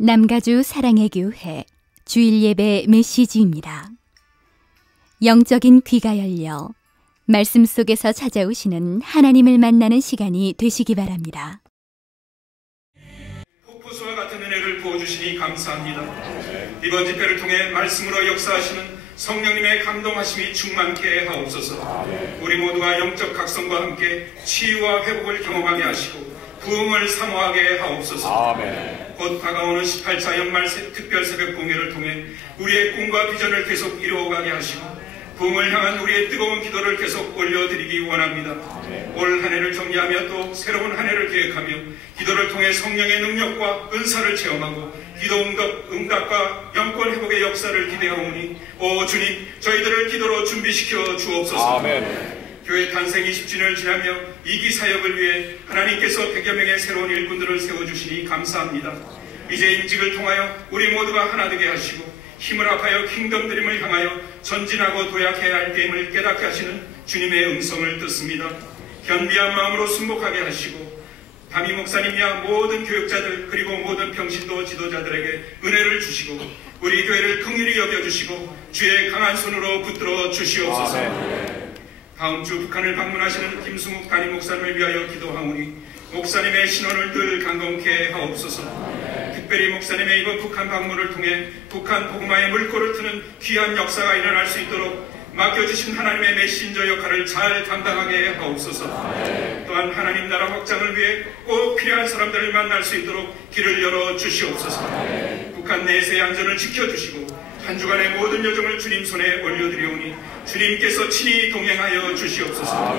남가주 사랑의 교회 주일 예배 메시지입니다. 영적인 귀가 열려 말씀 속에서 찾아오시는 하나님을 만나는 시간이 되시기 바랍니다. 폭포수와 같은 은혜를 부어주시니 감사합니다. 이번 집회를 통해 말씀으로 역사하시는 성령님의 감동하심이 충만케 하옵소서. 우리 모두가 영적 각성과 함께 치유와 회복을 경험하게 하시고 부흥을 사모하게 하옵소서. 아멘. 곧 다가오는 18차 연말 특별 새벽 공예를 통해 우리의 꿈과 비전을 계속 이루어가게 하시고 부흥을 향한 우리의 뜨거운 기도를 계속 올려드리기 원합니다. 올 한 해를 정리하며 또 새로운 한 해를 계획하며 기도를 통해 성령의 능력과 은사를 체험하고 기도 응답과 영권 회복의 역사를 기대하오니 오 주님, 저희들을 기도로 준비시켜 주옵소서. 아멘. 교회 탄생 20주년을 지나며 이기 사역을 위해 하나님께서 100여 명의 새로운 일꾼들을 세워주시니 감사합니다. 이제 임직을 통하여 우리 모두가 하나 되게 하시고 힘을 합하여 킹덤 드림을 향하여 전진하고 도약해야 할 때임을 깨닫게 하시는 주님의 음성을 듣습니다. 견비한 마음으로 순복하게 하시고 담임 목사님이야 모든 교육자들 그리고 모든 평신도 지도자들에게 은혜를 주시고 우리 교회를 긍휼히 여겨주시고 주의 강한 손으로 붙들어 주시옵소서. 아멘. 다음 주 북한을 방문하시는 김승욱 담임 목사님을 위하여 기도하오니 목사님의 신원을 늘 강건케 하옵소서. 특별히 목사님의 이번 북한 방문을 통해 북한 복음화의 물꼬를 트는 귀한 역사가 일어날 수 있도록 맡겨주신 하나님의 메신저 역할을 잘 감당하게 하옵소서. 또한 하나님 나라 확장을 위해 꼭 필요한 사람들을 만날 수 있도록 길을 열어 주시옵소서. 북한 내세의 안전을 지켜주시고 한 주간의 모든 여정을 주님 손에 올려드리오니 주님께서 친히 동행하여 주시옵소서.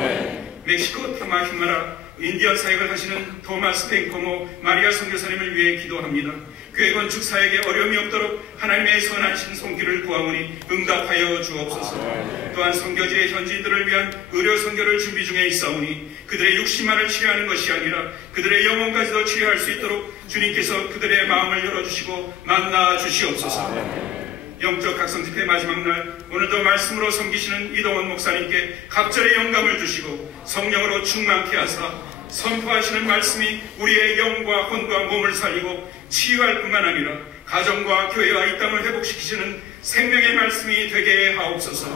멕시코 타마히마라 인디언 사역을 하시는 토마스 펜코모 마리아 선교사님을 위해 기도합니다. 교회 건축 사역에 어려움이 없도록 하나님의 선하신 손길을 구하오니 응답하여 주옵소서. 또한 선교지의 현지인들을 위한 의료 선교를 준비 중에 있사오니 그들의 육신만을 치료하는 것이 아니라 그들의 영혼까지도 치료할 수 있도록 주님께서 그들의 마음을 열어주시고 만나 주시옵소서. 영적 각성 집회 마지막 날 오늘도 말씀으로 섬기시는 이동원 목사님께 각절의 영감을 주시고 성령으로 충만케 하사 선포하시는 말씀이 우리의 영과 혼과 몸을 살리고 치유할 뿐만 아니라 가정과 교회와 이 땅을 회복시키시는 생명의 말씀이 되게 하옵소서.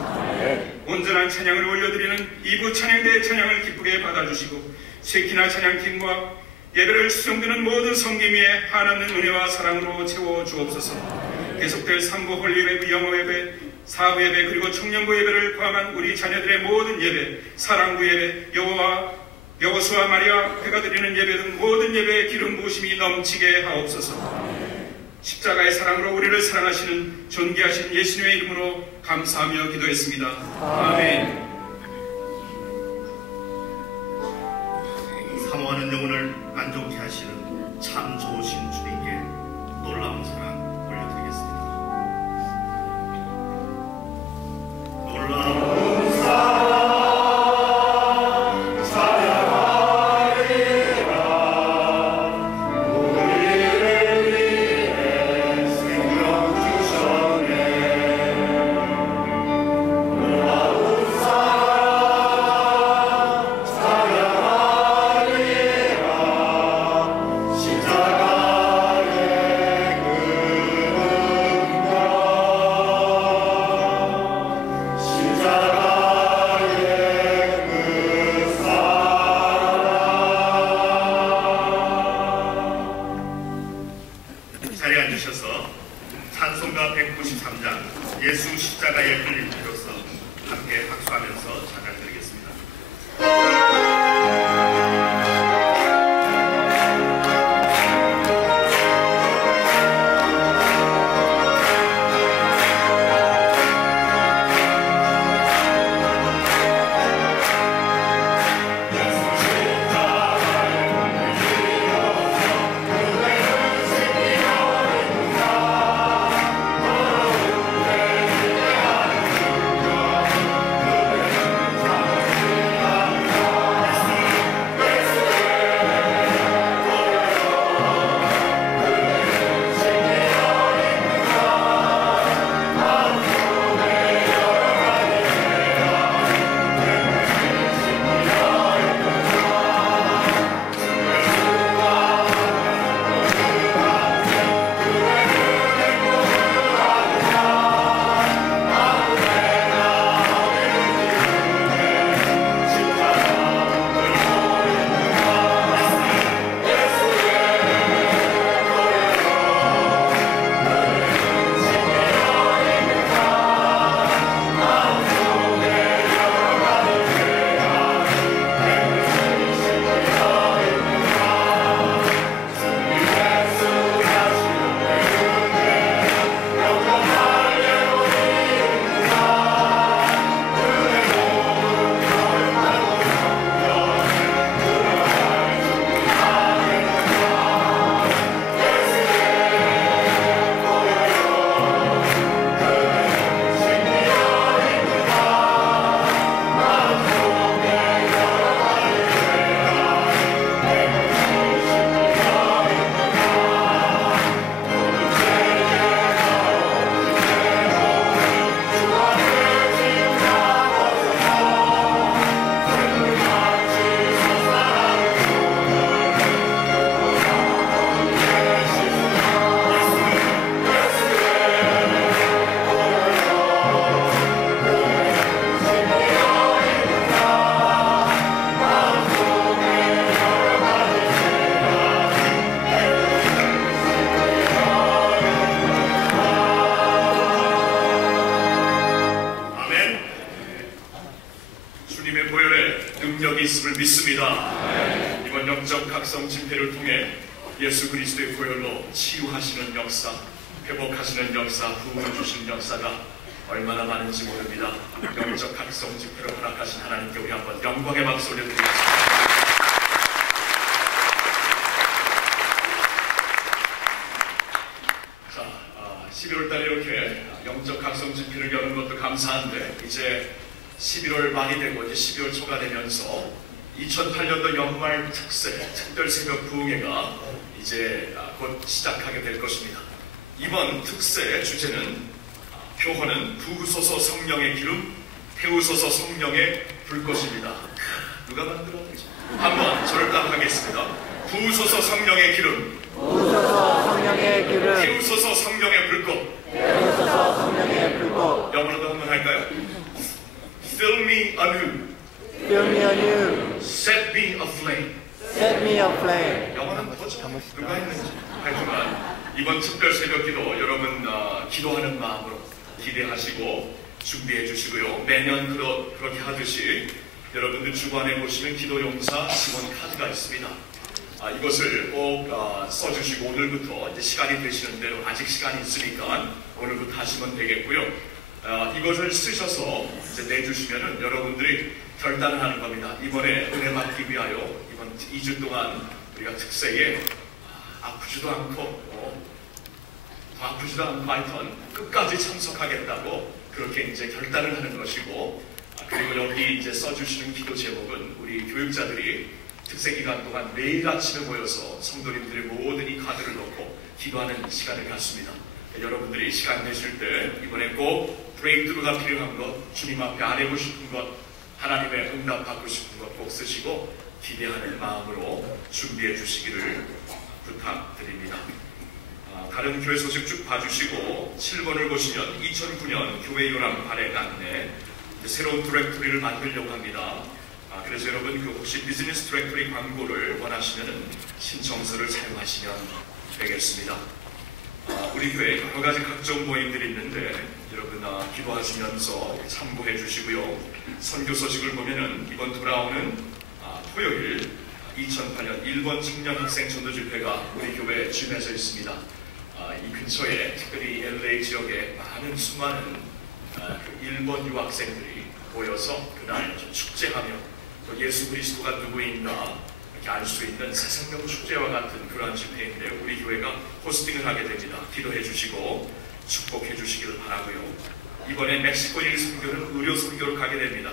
온전한 찬양을 올려드리는 2부 찬양대의 찬양을 기쁘게 받아주시고 쉐키나 찬양팀과 예배를 수정드는 모든 성김위에 한없는 은혜와 사랑으로 채워주옵소서. 계속될 3부 홀리예배, 영어 예배, 4부 예배 그리고 청년부 예배를 포함한 우리 자녀들의 모든 예배, 사랑부 예배, 여호수아 마리아 회가 드리는 예배 등 모든 예배의 기름 부으심이 넘치게 하옵소서. 십자가의 사랑으로 우리를 사랑하시는 존귀하신 예수님의 이름으로 감사하며 기도했습니다. 아멘. 사모하는 영혼을 만족케 하시는 참 좋으신 주님께 놀라운 사랑 올려드리겠습니다. 놀라운 사랑 찬송가 193장 예수 십자가의 흘림으로써 함께 박수하면서 찬양드리겠습니다. 믿습니다. 이번 영적 각성 집회를 통해 예수 그리스도의 보혈로 치유하시는 역사, 회복하시는 역사, 부흥을 주시는 역사가 얼마나 많은지 모릅니다. 영적 각성 집회를 허락하신 하나님께 우리 한번 영광의 박수 올려드리겠습니다. 11월 달에 이렇게 영적 각성 집회를 여는 것도 감사한데 이제 11월 말이 되고 이제 12월 초가 되면서 2008년도 연말 특세 특별 새벽 부흥회가 이제 곧 시작하게 될 것입니다. 이번 특세의 주제는 표어는 부으소서 성령의 기름, 태우소서 성령의 불꽃입니다. 누가 만들었는지 한번 저를 따라하겠습니다. 부으소서 성령의 기름, 부으소서 성령의 기름, 태우소서 성령의 불꽃. 태우소서 성령의 불꽃. 영어로도 한번 할까요? Fill me anew, Fill me anew, set me aflame. set me aflame. 영어는 뭐죠? 누가 했는지. 하지만 이번 특별 새벽기도 여러분 기도하는 마음으로 기대하시고 준비해 주시고요. 매년 그렇게 하듯이 여러분들 주관에 보시면 기도용사 지원 카드가 있습니다. 이것을 꼭 써주시고 오늘부터 이제 시간이 되시는 대로 아직 시간이 있으니까 오늘부터 하시면 되겠고요. 이것을 쓰셔서 이제 내주시면은 여러분들이 결단을 하는 겁니다. 이번에 은혜 받기 위하여 이번 2주 동안 우리가 특세에 아프지도 않고 더 아프지도 않고 하여튼 끝까지 참석하겠다고 그렇게 이제 결단을 하는 것이고, 그리고 여기 이제 써주시는 기도 제목은 우리 교육자들이 특세 기간 동안 매일 아침에 모여서 성도님들의 모든 이 카드를 넣고 기도하는 시간을 갖습니다. 여러분들이 시간 내실 때 이번에 꼭 브레이크드루가 필요한 것, 주님 앞에 안 해보고 싶은 것, 하나님의 응답 받고 싶은 것 꼭 쓰시고 기대하는 마음으로 준비해 주시기를 부탁드립니다. 다른 교회 소식 쭉 봐주시고 7번을 보시면 2009년 교회 요람 발행 안내 새로운 디렉토리를 만들려고 합니다. 그래서 여러분 혹시 비즈니스 디렉토리 광고를 원하시면 신청서를 사용하시면 되겠습니다. 우리 교회에 여러 가지 각종 모임들이 있는데 여러분 기도하시면서 참고해 주시고요. 선교 소식을 보면은 이번 돌아오는 토요일 2008년 일본 청년 학생 전도 집회가 우리 교회 진에서 있습니다. 이 근처에 특별히 LA 지역에 많은 수많은 그 일본 유학생들이 모여서 그날 좀 축제하며 또 예수 그리스도가 누구인가 이렇게 알 수 있는 새생명 축제와 같은 그러한 집회인데 우리 교회가 호스팅을 하게 됩니다. 기도해 주시고 축복해 주시기를 바라고요. 이번에 멕시코인 선교는 의료 선교로 가게 됩니다.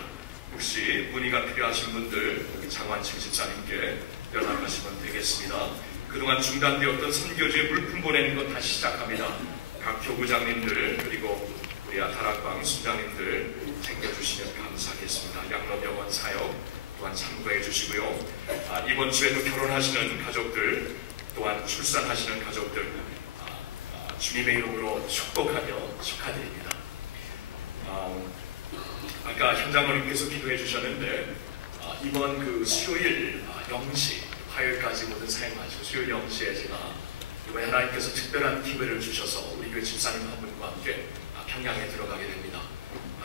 혹시 문의가 필요하신 분들 여기 장완층 집사님께 연락하시면 되겠습니다. 그동안 중단되었던 선교지에 물품 보내는 것 다시 시작합니다. 각 교구장님들 그리고 우리 다락방 수장님들 챙겨주시면 감사하겠습니다. 양로병원 사역 또한 참고해 주시고요. 이번 주에도 결혼하시는 가족들 또한 출산하시는 가족들 주님의 이름으로 축복하며 축하드립니다. 아까 현장모님께서 기도해 주셨는데 이번 그 수요일 0시 화요일까지 모든 사역마치고 수요일 0시에 제가 이번에 하나님께서 특별한 기회를 주셔서 우리 교회 집사님 한 분과 함께 평양에 들어가게 됩니다.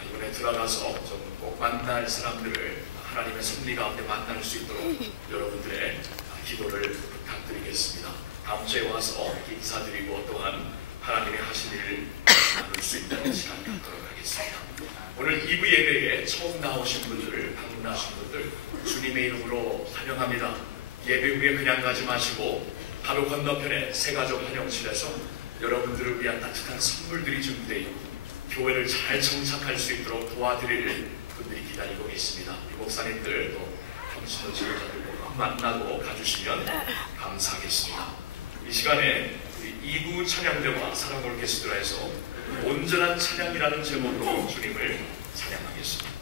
이번에 들어가서 좀 꼭 만날 사람들을 하나님의 섭리 가운데 만날 수 있도록 여러분들의 기도를 부탁드리겠습니다. 다음 주에 와서 인사드리고 또한 하나님의 하신 일을 나눌 수 있는 시간 갖도록 하겠습니다. 오늘 2부 예배에 처음 나오신 분들, 방문하신 분들 주님의 이름으로 환영합니다. 예배 후에 그냥 가지 마시고 바로 건너편에 새가족 환영실에서 여러분들을 위한 따뜻한 선물들이 준비되어 있고 교회를 잘 정착할 수 있도록 도와드릴 분들이 기다리고 계십니다. 목사님들 또 평신도 지도자들 만나고 가주시면 감사하겠습니다. 이 시간에 2부 찬양대와 사랑 오르케스트라에서 온전한 찬양이라는 제목으로 주님을 찬양하겠습니다.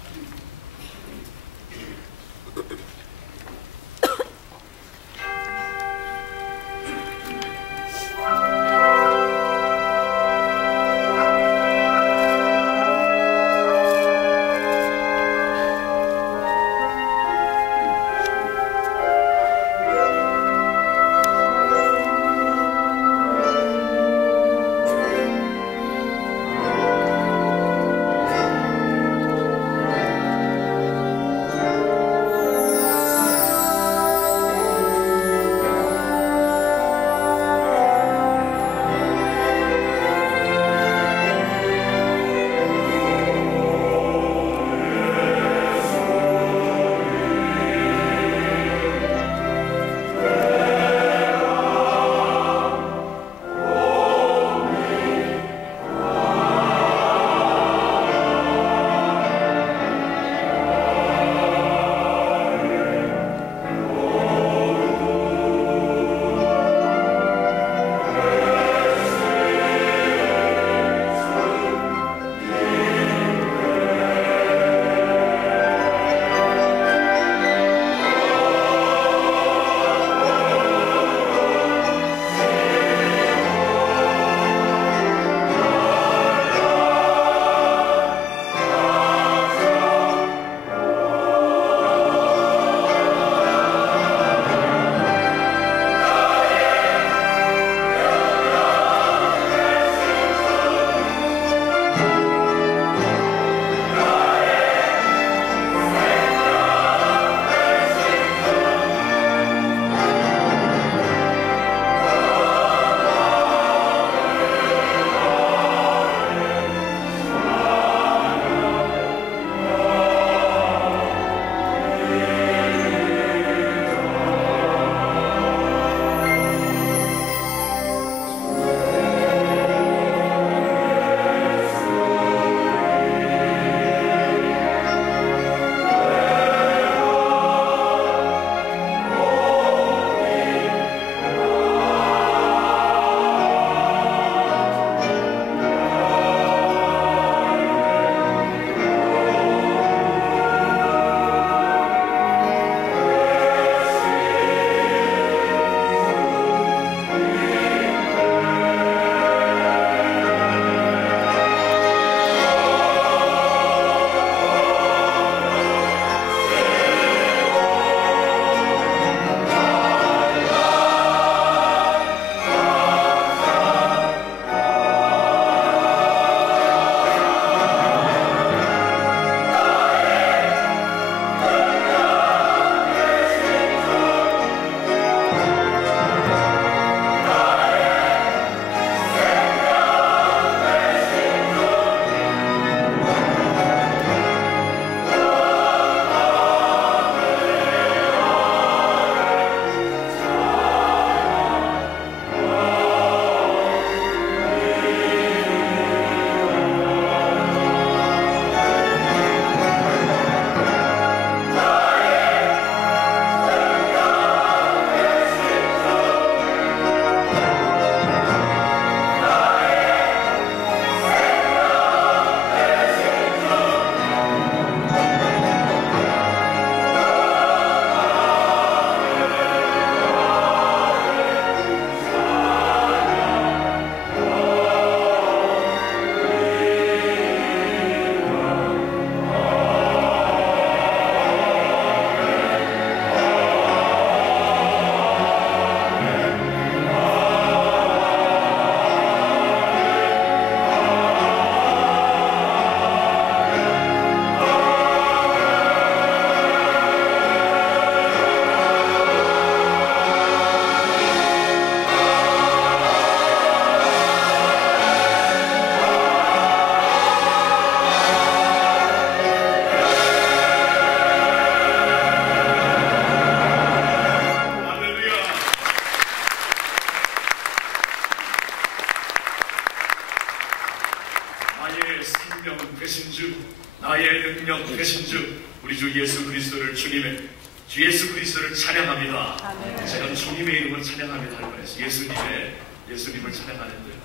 생명 되신 주, 나의 능력 되신 주, 우리 주 예수 그리스도를 주님의 주 예수 그리스도를 찬양합니다. 아멘. 제가 주님의 이름을 찬양합니다 할 뻔해서 예수님을 찬양하는데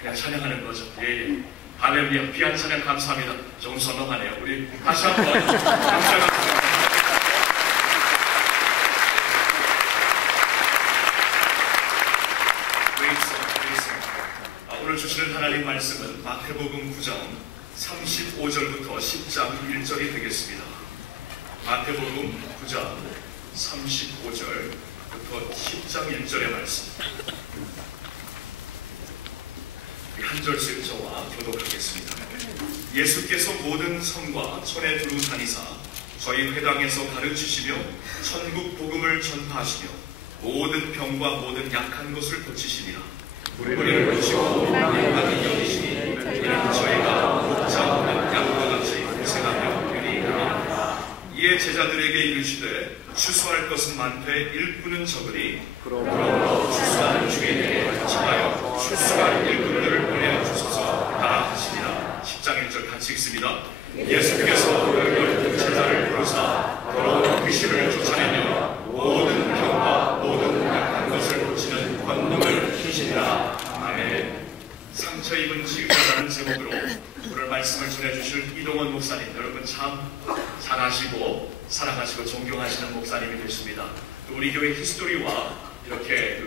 그냥 찬양하는 거죠. 예. 할렐루야. 귀한 찬양 감사합니다. 조금 선동하네요. 우리 다시 한번 감사합니다. 오늘 주시는 하나님 말씀은 마태복음 9장 35절부터 10장 1절이 되겠습니다. 마태복음 9장 35절부터 10장 1절의 말씀. 한 절씩 저와 교독하겠습니다. 예수께서 모든 성과 촌에 두루 다니사 저희 회당에서 가르치시며 천국 복음을 전파하시며 모든 병과 모든 약한 것을 고치시니라. 우리를 보시고 만만히 여기시니 이는 저희가 목자 없는 양과 같이 고생하며 그리하니라. 이에 제자들에게 이르시되 추수할 것은 많되 일꾼은 적으니 그러므로 추수하는 주인에게 청하여 추수할 일꾼들을 보내주소서 하라 하시니라. 10장 1절 같이 읽습니다. 예수께서 그 12제자를 부르사 더러운 귀신을 쫓아내며 모든 병과 모든 약한 것을 고치는 권능을 주시니라. 아멘. 상처 입은 치유자라는 제목으로 오늘 말씀을 전해주실 이동원 목사님, 여러분 참 잘 아시고 사랑하시고 존경하시는 목사님이 되십니다. 우리 교회 히스토리와 이렇게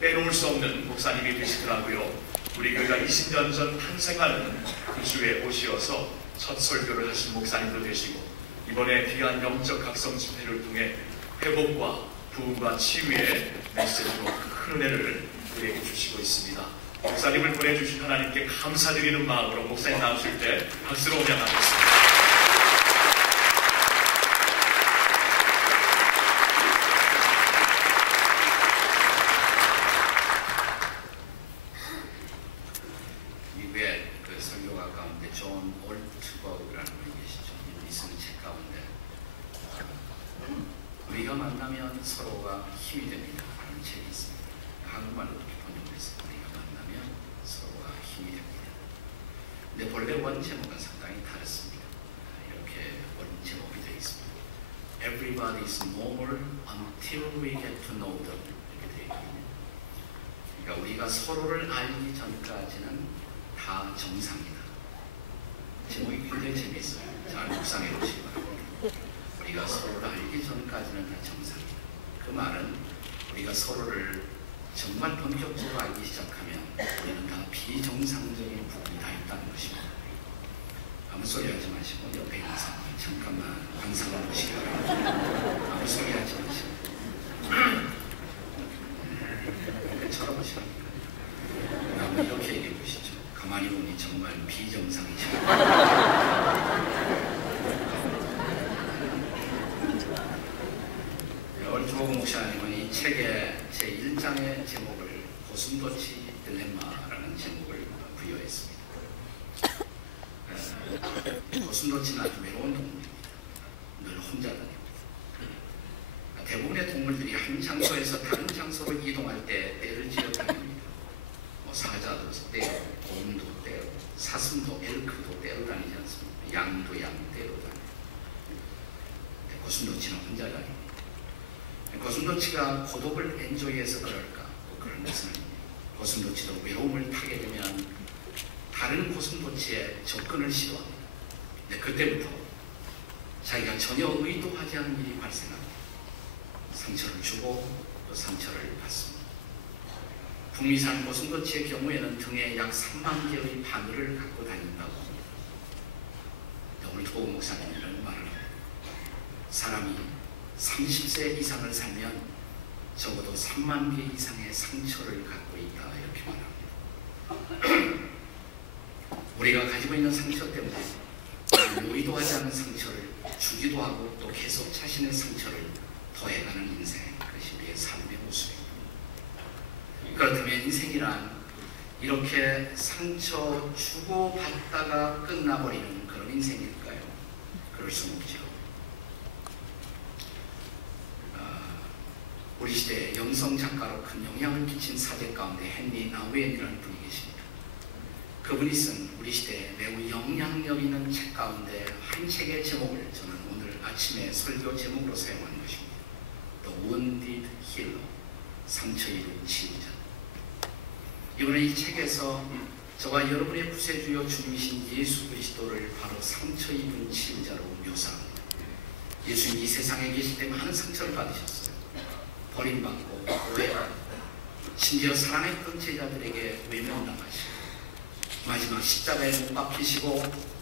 빼놓을 수 없는 목사님이 되시더라고요. 우리 교회가 20년 전 탄생하는 그 주에 오시어서 첫 설교를 하신 목사님도 되시고 이번에 귀한 영적 각성 집회를 통해 회복과 부흥과 치유의 메시지로 큰 은혜를 우리에게 주시고 있습니다. 목사님을 보내주신 하나님께 감사드리는 마음으로 목사님 나오실 때 박수로 환영하겠습니다. 미국의 그 설교가 가운데 존 올트버그라는 분이 계시죠. 미슨 책 가운데 우리가 만나면 서로가 힘이 됩니다 라는 책이 있습니다. 한국말로 이렇게 번역을 했어요. 우리가 만나면 서로가 힘이 됩니다. 근데 본래 원 제목은 상당히 다르습니다. 이렇게 원 제목이 되어 있습니다. Everybody is normal until we get to know them. 이렇게 되어 있거든요. 그러니까 우리가 서로를 알기 전까지는 다 정상이다. 제목이 굉장히 재미있어요. 잘 묵상해 보시기 바랍니다. 우리가 서로를 알기 전까지는 다 정상이다. 그 말은 우리가 서로를 정말 본격적으로 알기 시작하면 우리는 다 비정상적인 부분이 다 있다는 것입니다. 아무 소리 하지 마시고 옆에 있는 사람 잠깐만 관상을 보시기 바랍니다. 아무 소리 하지 마시고 쳐다보시기 바랍니다. 한번 이렇게 얘기해 보시죠. 가만히 보니 정말 비정상이십니다. 오늘 조국 목사님은 이 책의 제1장의 제목을 고슴도치 딜레마라는 제목을 부여했습니다. 고슴도치는 아주 외로운 동물입니다. 늘 혼자 다닙니다. 대부분의 동물들이 한 장소에서 다른 장소로 이동할 때 떼를 지어 다닙니다. 사자도 떼고 곰도 떼고 사슴도 엘크도 떼어 다니지 않습니까? 양도 양 떼어 다닙니다. 고슴도치는 혼자 다닙니다. 고슴도치가 고독을 엔조이해서 그럴까? 그런 것은 아닙니다. 고슴도치도 외로움을 타게 되면 다른 고슴도치에 접근을 시도합니다. 근데 그때부터 자기가 전혀 의도하지 않은 일이 발생합니다. 상처를 주고 또 상처를 받습니다. 북미산 고슴도치의 경우에는 등에 약 3만 개의 바늘을 갖고 다닌다고 합니다. 오늘 조국 목사님은 이런 말을 합니다. 사람이 30세 이상을 살면 적어도 3만 개 이상의 상처를 갖고 있다 이렇게 말합니다. 우리가 가지고 있는 상처 때문에 의도하지 않은 상처를 주기도 하고 또 계속 자신의 상처를 더해가는 인생, 그것이 우리의 삶의 모습입니다. 그렇다면 인생이란 이렇게 상처 주고 받다가 끝나버리는 그런 인생일까요? 그럴 수는 없죠. 우리 시대에 영성 작가로 큰 영향을 끼친 사제 가운데 헨리 나우엔이라는 분이 계십니다. 그분이 쓴 우리 시대의 매우 영향 능력 있는 책 가운데 한 책의 제목을 저는 오늘 아침에 설교 제목으로 사용하는 것입니다. The Wounded Healer, 상처 입은 치유자. 이번에 이 책에서 저와 여러분의 구세주여 주님이신 예수 그리스도를 바로 상처 입은 치유자로 묘사합니다. 예수님이 이 세상에 계실 때 많은 상처를 받으셨어요. 버림받고 오해받고 심지어 사랑했던 제자들에게 외면당하시고 마지막 십자가에 못 박히시고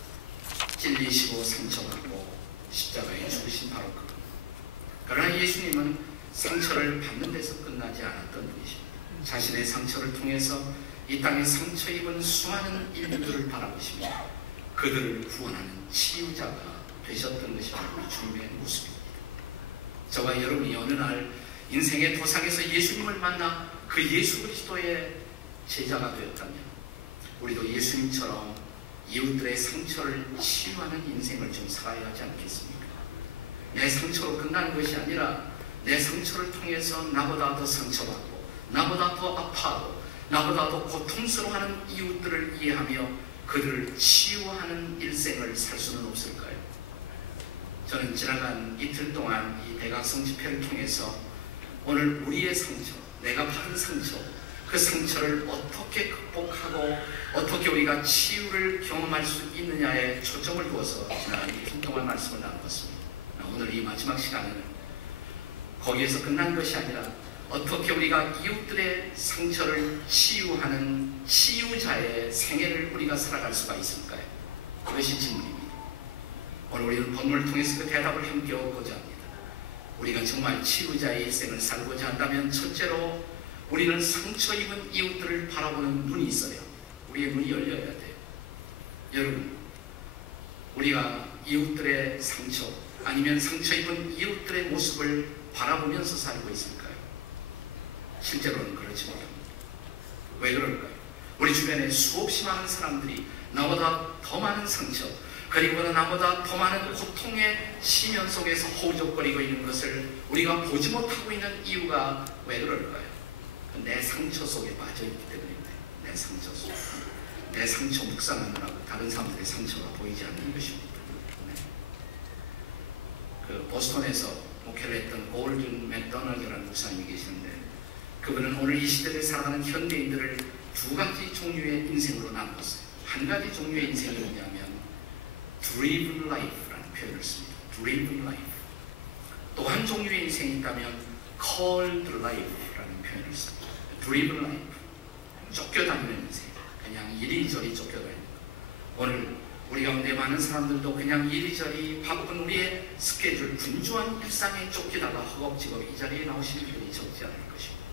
찔리시고 상처받고 십자가에 죽으신 바로 그분. 그러나 예수님은 상처를 받는 데서 끝나지 않았던 분이십니다. 자신의 상처를 통해서 이 땅에 상처 입은 수많은 인류들을 바라보시며 그들을 구원하는 치유자가 되셨던 것이 바로 주님의 모습입니다. 저와 여러분이 어느 날 인생의 도상에서 예수님을 만나 그 예수 그리스도의 제자가 되었다면 우리도 예수님처럼 이웃들의 상처를 치유하는 인생을 좀 살아야 하지 않겠습니까? 내 상처로 끝나는 것이 아니라 내 상처를 통해서 나보다 더 상처받고 나보다 더 아파하고 나보다 더 고통스러워하는 이웃들을 이해하며 그들을 치유하는 일생을 살 수는 없을까요? 저는 지나간 이틀 동안 이 대각성 집회를 통해서 오늘 우리의 상처, 내가 받은 상처, 그 상처를 어떻게 극복하고 어떻게 우리가 치유를 경험할 수 있느냐에 초점을 두어서 지난 이틀 동안 말씀을 나누었습니다. 오늘 이 마지막 시간에는 거기에서 끝난 것이 아니라 어떻게 우리가 이웃들의 상처를 치유하는 치유자의 생애를 우리가 살아갈 수가 있을까요? 그것이 질문입니다. 오늘 우리는 본문을 통해서 그 대답을 함께 얻고자 합니다. 우리가 정말 치유자의 일생을 살고자 한다면 첫째로 우리는 상처 입은 이웃들을 바라보는 눈이 있어야 합니다. 우리의 눈이 열려야 돼요. 여러분, 우리가 이웃들의 상처 아니면 상처 입은 이웃들의 모습을 바라보면서 살고 있을까요? 실제로는 그렇지 못합니다. 왜 그럴까요? 우리 주변에 수없이 많은 사람들이 나보다 더 많은 상처 그리고 나보다 더 많은 고통의 시면 속에서 허우적거리고 있는 것을 우리가 보지 못하고 있는 이유가 왜 그럴까요? 내 상처 속에 빠져있기 때문입니다. 내 상처 속에. 내 상처 묵상하느라고 다른 사람들의 상처가 보이지 않는 것입니다. 네. 그 보스턴에서 목회를 했던 골든 맥도널드라는 목사님이 계시는데 그분은 오늘 이 시대를 살아가는 현대인들을 두 가지 종류의 인생으로 나누었어요. 한 가지 종류의 인생이 뭐냐면 driven life라는 표현을 씁니다. driven life. 또 한 종류의 인생이 있다면 called life라는 표현을 씁니다. driven life. 쫓겨다니는 인생. 그냥 이리저리 쫓겨다니는 거. 오늘 우리 가운데 많은 사람들도 그냥 이리저리 바쁜 우리의 스케줄, 분주한 일상에 쫓기다가 허겁지겁 이 자리에 나오시는 분이 적지 않을 것입니다.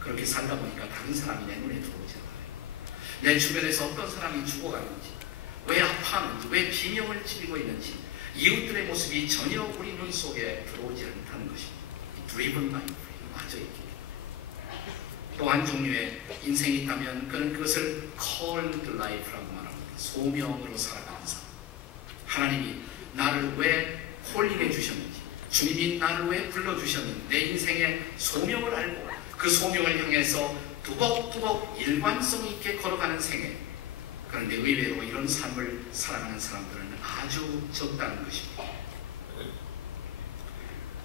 그렇게 살다 보니까 다른 사람이 내 눈에 들어오지 않아요. 내 주변에서 어떤 사람이 죽어가는지, 왜 아파하는지, 왜 비명을 지르고 있는지 이웃들의 모습이 전혀 우리 눈 속에 들어오지 않다는 것입니다. 드리븐 라이프, 맞아 있기. 또 한 종류의 인생이 있다면 그는 그것을 called life라고 말합니다. 소명으로 살아가는 삶. 하나님이 나를 왜 콜링해 주셨는지, 주님이 나를 왜 불러주셨는지, 내 인생의 소명을 알고 그 소명을 향해서 두벅두벅 일관성 있게 걸어가는 생애. 그런데 의외로 이런 삶을 살아가는 사람들은 아주 적다는 것입니다.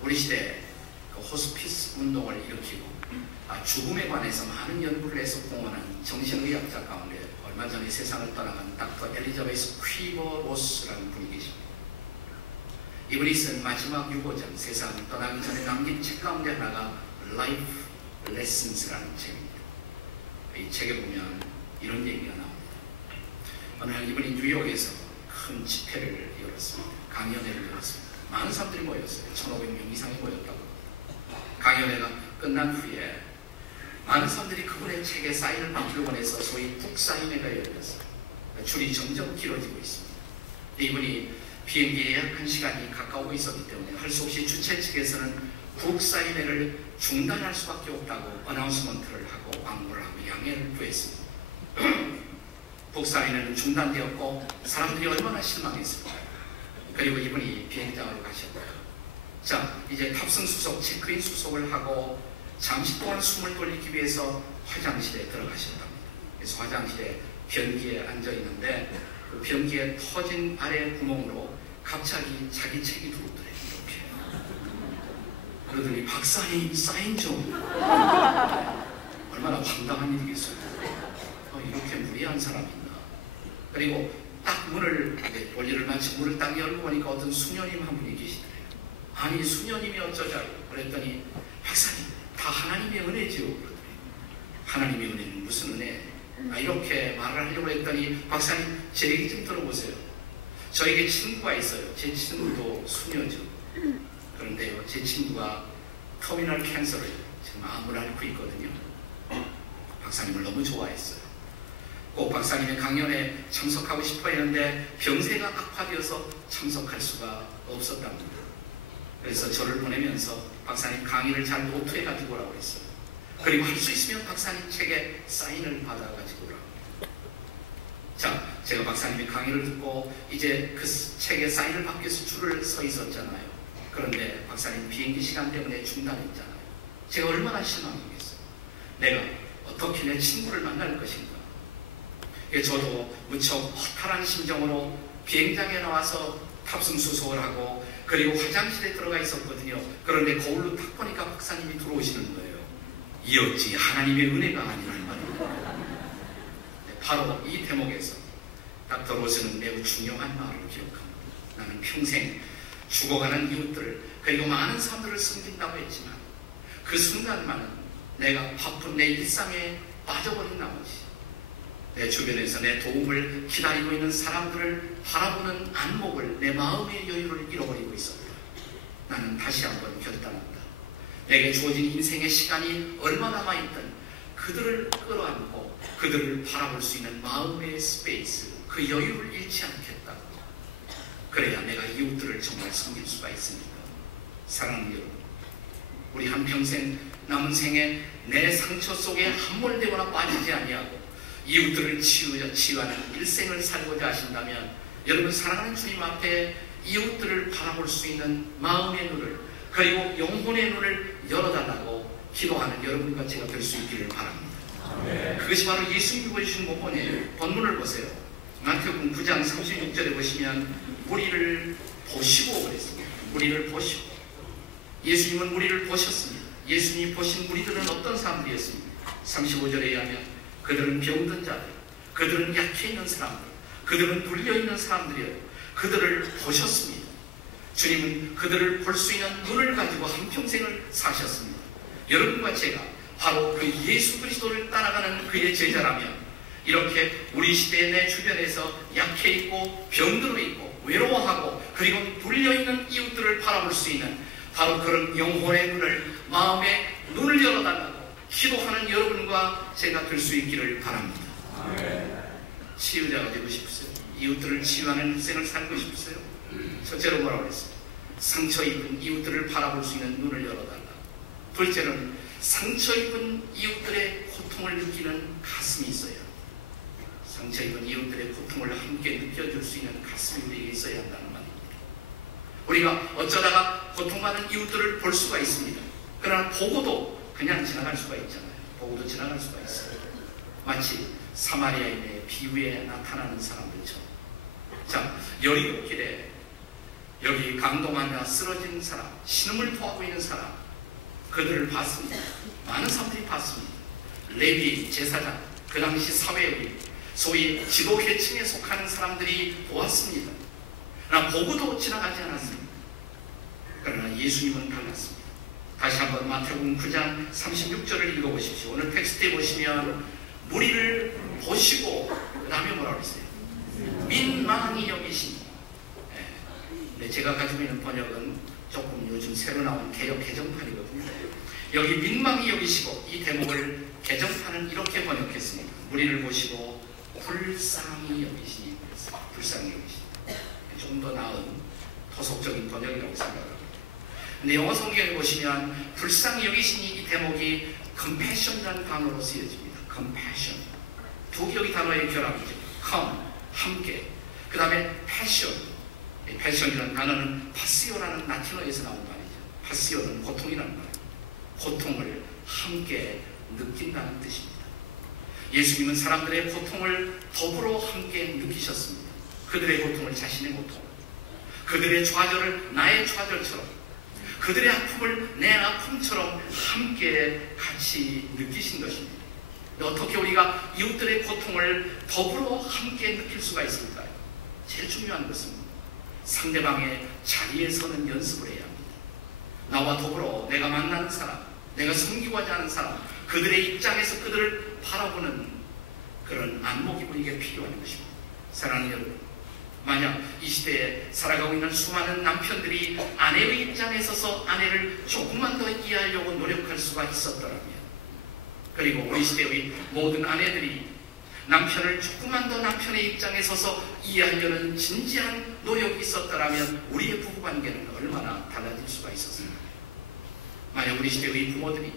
우리 시대에 그 호스피스 운동을 일으키고 죽음에 관해서 많은 연구를 해서 공헌한 정신의학자 가운데 얼마 전에 세상을 떠나간 닥터 엘리자베스 퀴버 로스라는 분이 계십니다. 이분이 쓴 마지막 유고전, 세상을 떠나기 전에 남긴 책 가운데 하나가 Life Lessons라는 책입니다. 이 책에 보면 이런 얘기가 나옵니다. 어느 날 이분이 뉴욕에서 큰 집회를 열었습니다. 강연회를 열었습니다. 많은 사람들이 모였어요. 1,500명 이상이 모였다고. 강연회가 끝난 후에 많은 사람들이 그분의 책에 사인을 받기를 원해서 소위 북사인회가 열렸어요. 줄이 점점 길어지고 있습니다. 이분이 비행기 예약한 시간이 가까우고 있었기 때문에 할 수 없이 주최 측에서는 북사인회를 중단할 수밖에 없다고 어나운스먼트를 하고 광고를 하고 양해를 구했습니다. 북사인회는 중단되었고 사람들이 얼마나 실망했을까요? 그리고 이분이 비행장으로 가셨고요. 자, 이제 탑승 수속, 체크인 수속을 하고 잠시 동안 숨을 돌리기 위해서 화장실에 들어가셨답니다. 그래서 화장실에 변기에 앉아 있는데 그 변기에 터진 아래 구멍으로 갑자기 자기 책이 들어오더래. 이렇게. 그러더니 박사님 사인 좀. 얼마나 황당한 일이겠어요. 이렇게 무리한 사람이 있나. 그리고 딱 문을, 원리를 마치고 문을 딱 열고 보니까 어떤 수녀님 한 분이 계시더래요. 아니 수녀님이 어쩌자고 그랬더니 박사님 다 하나님의 은혜지요. 그러더니 하나님의 은혜는 무슨 은혜? 이렇게 말을 하려고 했더니 박사님 제 얘기 좀 들어보세요. 저에게 친구가 있어요. 제 친구도 수녀죠. 그런데요 제 친구가 터미널 캔서를 지금 암을 앓고 있거든요. 박사님을 너무 좋아했어요. 꼭 박사님의 강연에 참석하고 싶어 했는데 병세가 악화되어서 참석할 수가 없었답니다. 그래서 저를 보내면서 박사님 강의를 잘 노트해 가지고 오라고 했어요. 그리고 할 수 있으면 박사님 책에 사인을 받아 가지고 오라고. 자, 제가 박사님의 강의를 듣고 이제 그 책에 사인을 받기 위해서 줄을 서 있었잖아요. 그런데 박사님 비행기 시간 때문에 중단했잖아요. 제가 얼마나 실망이겠어요. 내가 어떻게 내 친구를 만날 것인가. 저도 무척 허탈한 심정으로 비행장에 나와서 탑승 수속을 하고 그리고 화장실에 들어가 있었거든요. 그런데 거울로 딱 보니까 박사님이 들어오시는 거예요. 이 어찌 하나님의 은혜가 아니란 말입니다. 바로 이 대목에서 닥터 로스는 매우 중요한 말을 기억합니다. 나는 평생 죽어가는 이웃들 그리고 많은 사람들을 섬긴다고 했지만 그 순간만은 내가 바쁜 내 일상에 빠져버린 나머지 내 주변에서 내 도움을 기다리고 있는 사람들을 바라보는 안목을 내 마음의 여유를 잃어버리고 있었다. 나는 다시 한번 결단한다. 내게 주어진 인생의 시간이 얼마 남아있든 그들을 끌어안고 그들을 바라볼 수 있는 마음의 스페이스, 그 여유를 잃지 않겠다. 그래야 내가 이웃들을 정말 섬길 수가 있습니다. 사랑하는 여러분, 우리 한평생 남은 생에 내 상처 속에 함몰되거나 빠지지 아니하고 이웃들을 치유하는 일생을 살고자 하신다면 여러분 사랑하는 주님 앞에 이웃들을 바라볼 수 있는 마음의 눈을 그리고 영혼의 눈을 열어달라고 기도하는 여러분과 제가 될 수 있기를 바랍니다. 그것이 바로 예수님이 보여주신 본문을 보세요. 마태복음 9장 36절에 보시면 무리를 보시고 그랬습니다. 무리를 보시고 예수님은 무리를 보셨습니다. 예수님이 보신 무리들은 어떤 사람들이었습니까? 35절에 의하면 그들은 병든 자들, 그들은 약해 있는 사람들, 그들은 눌려 있는 사람들이에요. 그들을 보셨습니다. 주님은 그들을 볼 수 있는 눈을 가지고 한평생을 사셨습니다. 여러분과 제가 바로 그 예수 그리스도를 따라가는 그의 제자라면 이렇게 우리 시대의 내 주변에서 약해 있고 병들어 있고 외로워하고 그리고 눌려 있는 이웃들을 바라볼 수 있는 바로 그런 영혼의 눈을, 마음의 눈을 열어달라고 기도하는 여러분과 제가 될 수 있기를 바랍니다. 치유자가 되고 싶으세요? 이웃들을 치유하는 인생을 살고 싶으세요? 첫째로 뭐라고 그랬어요? 상처 입은 이웃들을 바라볼 수 있는 눈을 열어달라. 둘째는 상처 입은 이웃들의 고통을 느끼는 가슴이 있어야 합니다. 상처 입은 이웃들의 고통을 함께 느껴줄 수 있는 가슴이 우리에게 있어야 한다는 말입니다. 우리가 어쩌다가 고통받는 이웃들을 볼 수가 있습니다. 그러나 보고도 그냥 지나갈 수가 있잖아요. 보고도 지나갈 수가 있어요. 마치 사마리아인의 비유에 나타나는 사람들처럼. 자, 여리고길에 여기 강동하며 쓰러진 사람, 신음을 토하고 있는 사람, 그들을 봤습니다. 많은 사람들이 봤습니다. 레위 제사장, 그 당시 사회의 소위 지도 계층에 속하는 사람들이 보았습니다. 그러나 보고도 지나가지 않았습니다. 그러나 예수님은 달랐습니다. 다시 한번 마태복음 9장 36절을 읽어보십시오. 오늘 텍스트에 보시면 무리를 보시고 그 다음에 뭐라고 했어요? 민망히 여기시니. 네, 제가 가지고 있는 번역은 조금 요즘 새로 나온 개역 개정판이거든요. 여기 민망히 여기시고 이 대목을 개정판은 이렇게 번역했습니다. 무리를 보시고 불쌍히 여기시니. 불쌍히 여기시니. 좀 더 나은 토속적인 번역이라고 생각합니다. 근데 영어 성경에 보시면 불쌍히 여기시니 이 대목이 compassion이라는 단어로 쓰여집니다. compassion. 두 개의 단어의 결합이죠. come, 함께. 그 다음에 passion. passion이라는 단어는 파시오라는 라틴어에서 나온 말이죠. 파시오는 고통이라는 말이에요. 고통을 함께 느낀다는 뜻입니다. 예수님은 사람들의 고통을 더불어 함께 느끼셨습니다. 그들의 고통을 자신의 고통, 그들의 좌절을 나의 좌절처럼, 그들의 아픔을 내 아픔처럼 함께 같이 느끼신 것입니다. 어떻게 우리가 이웃들의 고통을 더불어 함께 느낄 수가 있을까요? 제일 중요한 것은 상대방의 자리에 서는 연습을 해야 합니다. 나와 더불어 내가 만나는 사람, 내가 섬기고자 하는 사람, 그들의 입장에서 그들을 바라보는 그런 안목이 우리에게 필요한 것입니다. 사랑하는 여러분, 만약 이 시대에 살아가고 있는 수많은 남편들이 아내의 입장에 서서 아내를 조금만 더 이해하려고 노력할 수가 있었더라면, 그리고 우리 시대의 모든 아내들이 남편을 조금만 더 남편의 입장에 서서 이해하려는 진지한 노력이 있었더라면 우리의 부부관계는 얼마나 달라질 수가 있었을까요? 만약 우리 시대의 부모들이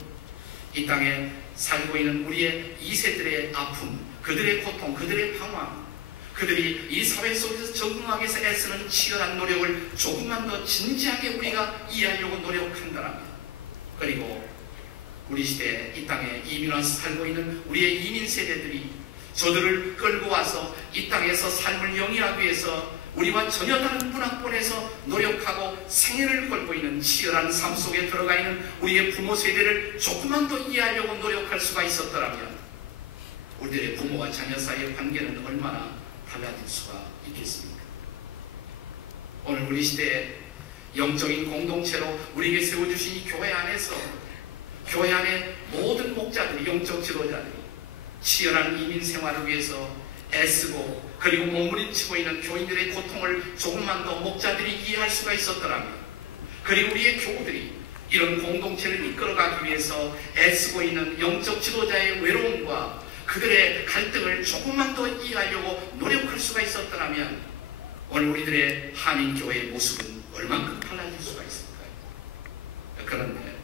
이 땅에 살고 있는 우리의 2세들의 아픔, 그들의 고통, 그들의 방황, 그들이 이 사회 속에서 적응하기 위해서 애쓰는 치열한 노력을 조금만 더 진지하게 우리가 이해하려고 노력한다면, 그리고 우리 시대에 이 땅에 이민 와서 살고 있는 우리의 이민 세대들이 저들을 끌고 와서 이 땅에서 삶을 영위하기 위해서 우리와 전혀 다른 문화권에서 노력하고 생애를 걸고 있는 치열한 삶 속에 들어가 있는 우리의 부모 세대를 조금만 더 이해하려고 노력할 수가 있었더라면 우리들의 부모와 자녀 사이의 관계는 얼마나 달라질 수가 있겠습니까? 오늘 우리 시대에 영적인 공동체로 우리에게 세워주신 이 교회 안에서, 교회 안에 모든 목자들이, 영적 지도자들이 치열한 이민 생활을 위해서 애쓰고 그리고 몸부림치고 있는 교인들의 고통을 조금만 더 목자들이 이해할 수가 있었더라면, 그리고 우리의 교우들이 이런 공동체를 이끌어가기 위해서 애쓰고 있는 영적 지도자의 외로움과 그들의 갈등을 조금만 더 이해하려고 노력할 수가 있었더라면 오늘 우리들의 한인교회의 모습은 얼만큼 달라질 수가 있을까요? 그런데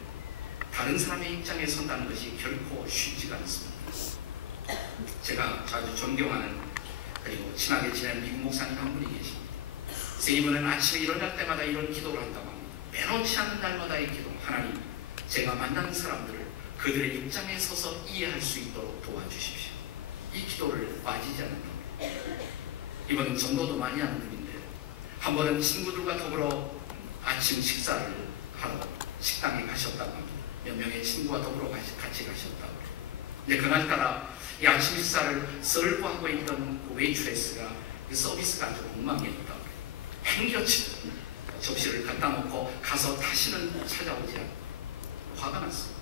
다른 사람의 입장에 선다는 것이 결코 쉽지가 않습니다. 제가 자주 존경하는 그리고 친하게 지내는 미국 목사님 한 분이 계십니다. 그래서 이분은 아침에 일어날 때마다 이런 기도를 한다고 합니다. 빼놓지 않는 날마다의 기도. 하나님, 제가 만나는 사람들을 그들의 입장에 서서 이해할 수 있도록 도와주십시오. 이 기도를 빠지지 않는 겁니다. 이번은 전도도 많이 하는 분인데 한 번은 친구들과 더불어 아침 식사를 하러 식당에 가셨다고 합니다. 몇 명의 친구와 더불어 같이 가셨다고. 근데 그날따라 이 아침 식사를 썰고 하고 있던 그 웨이트레스가 그 서비스가 아주 엉망이었다고. 행겨치고 접시를 갖다 놓고 가서 다시는 찾아오지 않고 화가 났어요.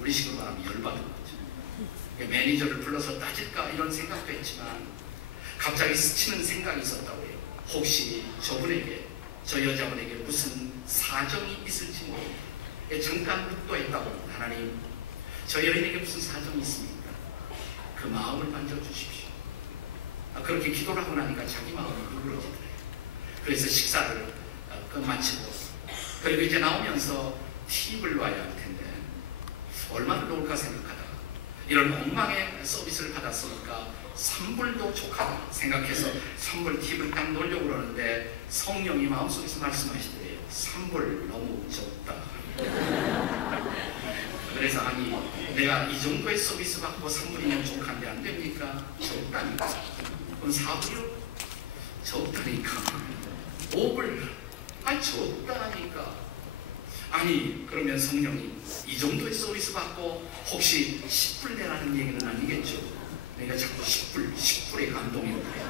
우리 식으로 말하면 열받은 거죠. 매니저를 불러서 따질까 이런 생각도 했지만 갑자기 스치는 생각이 있었다고 해요. 혹시 저분에게, 저 여자분에게 무슨 사정이 있을지 모르겠다. 잠깐 묵도했다고. 하나님, 저 여인에게 무슨 사정이 있습니까? 그 마음을 만져주십시오. 그렇게 기도를 하고 나니까 자기 마음이 누그러지더래요. 그래서 식사를 끝마치고 그리고 이제 나오면서 팁을 놔야 할 텐데 얼마나 놓을까 생각하다가 이런 엉망의 서비스를 받았으니까 3불도 족하다 생각해서 3불 팁을 딱 놓으려고 그러는데 성령이 마음속에서 말씀하시더래요. 3불 너무 적다. 그래서 아니, 내가 이 정도의 서비스 받고 3불이면 족한데 안 됩니까? 적다니까. 그럼 4불이요? 적다니까. 5불? 아니, 적다니까. 아니, 그러면 성령님, 이 정도의 서비스 받고 혹시 10불 내라는 얘기는 아니겠죠? 내가 자꾸 10불에 감동이 오네요.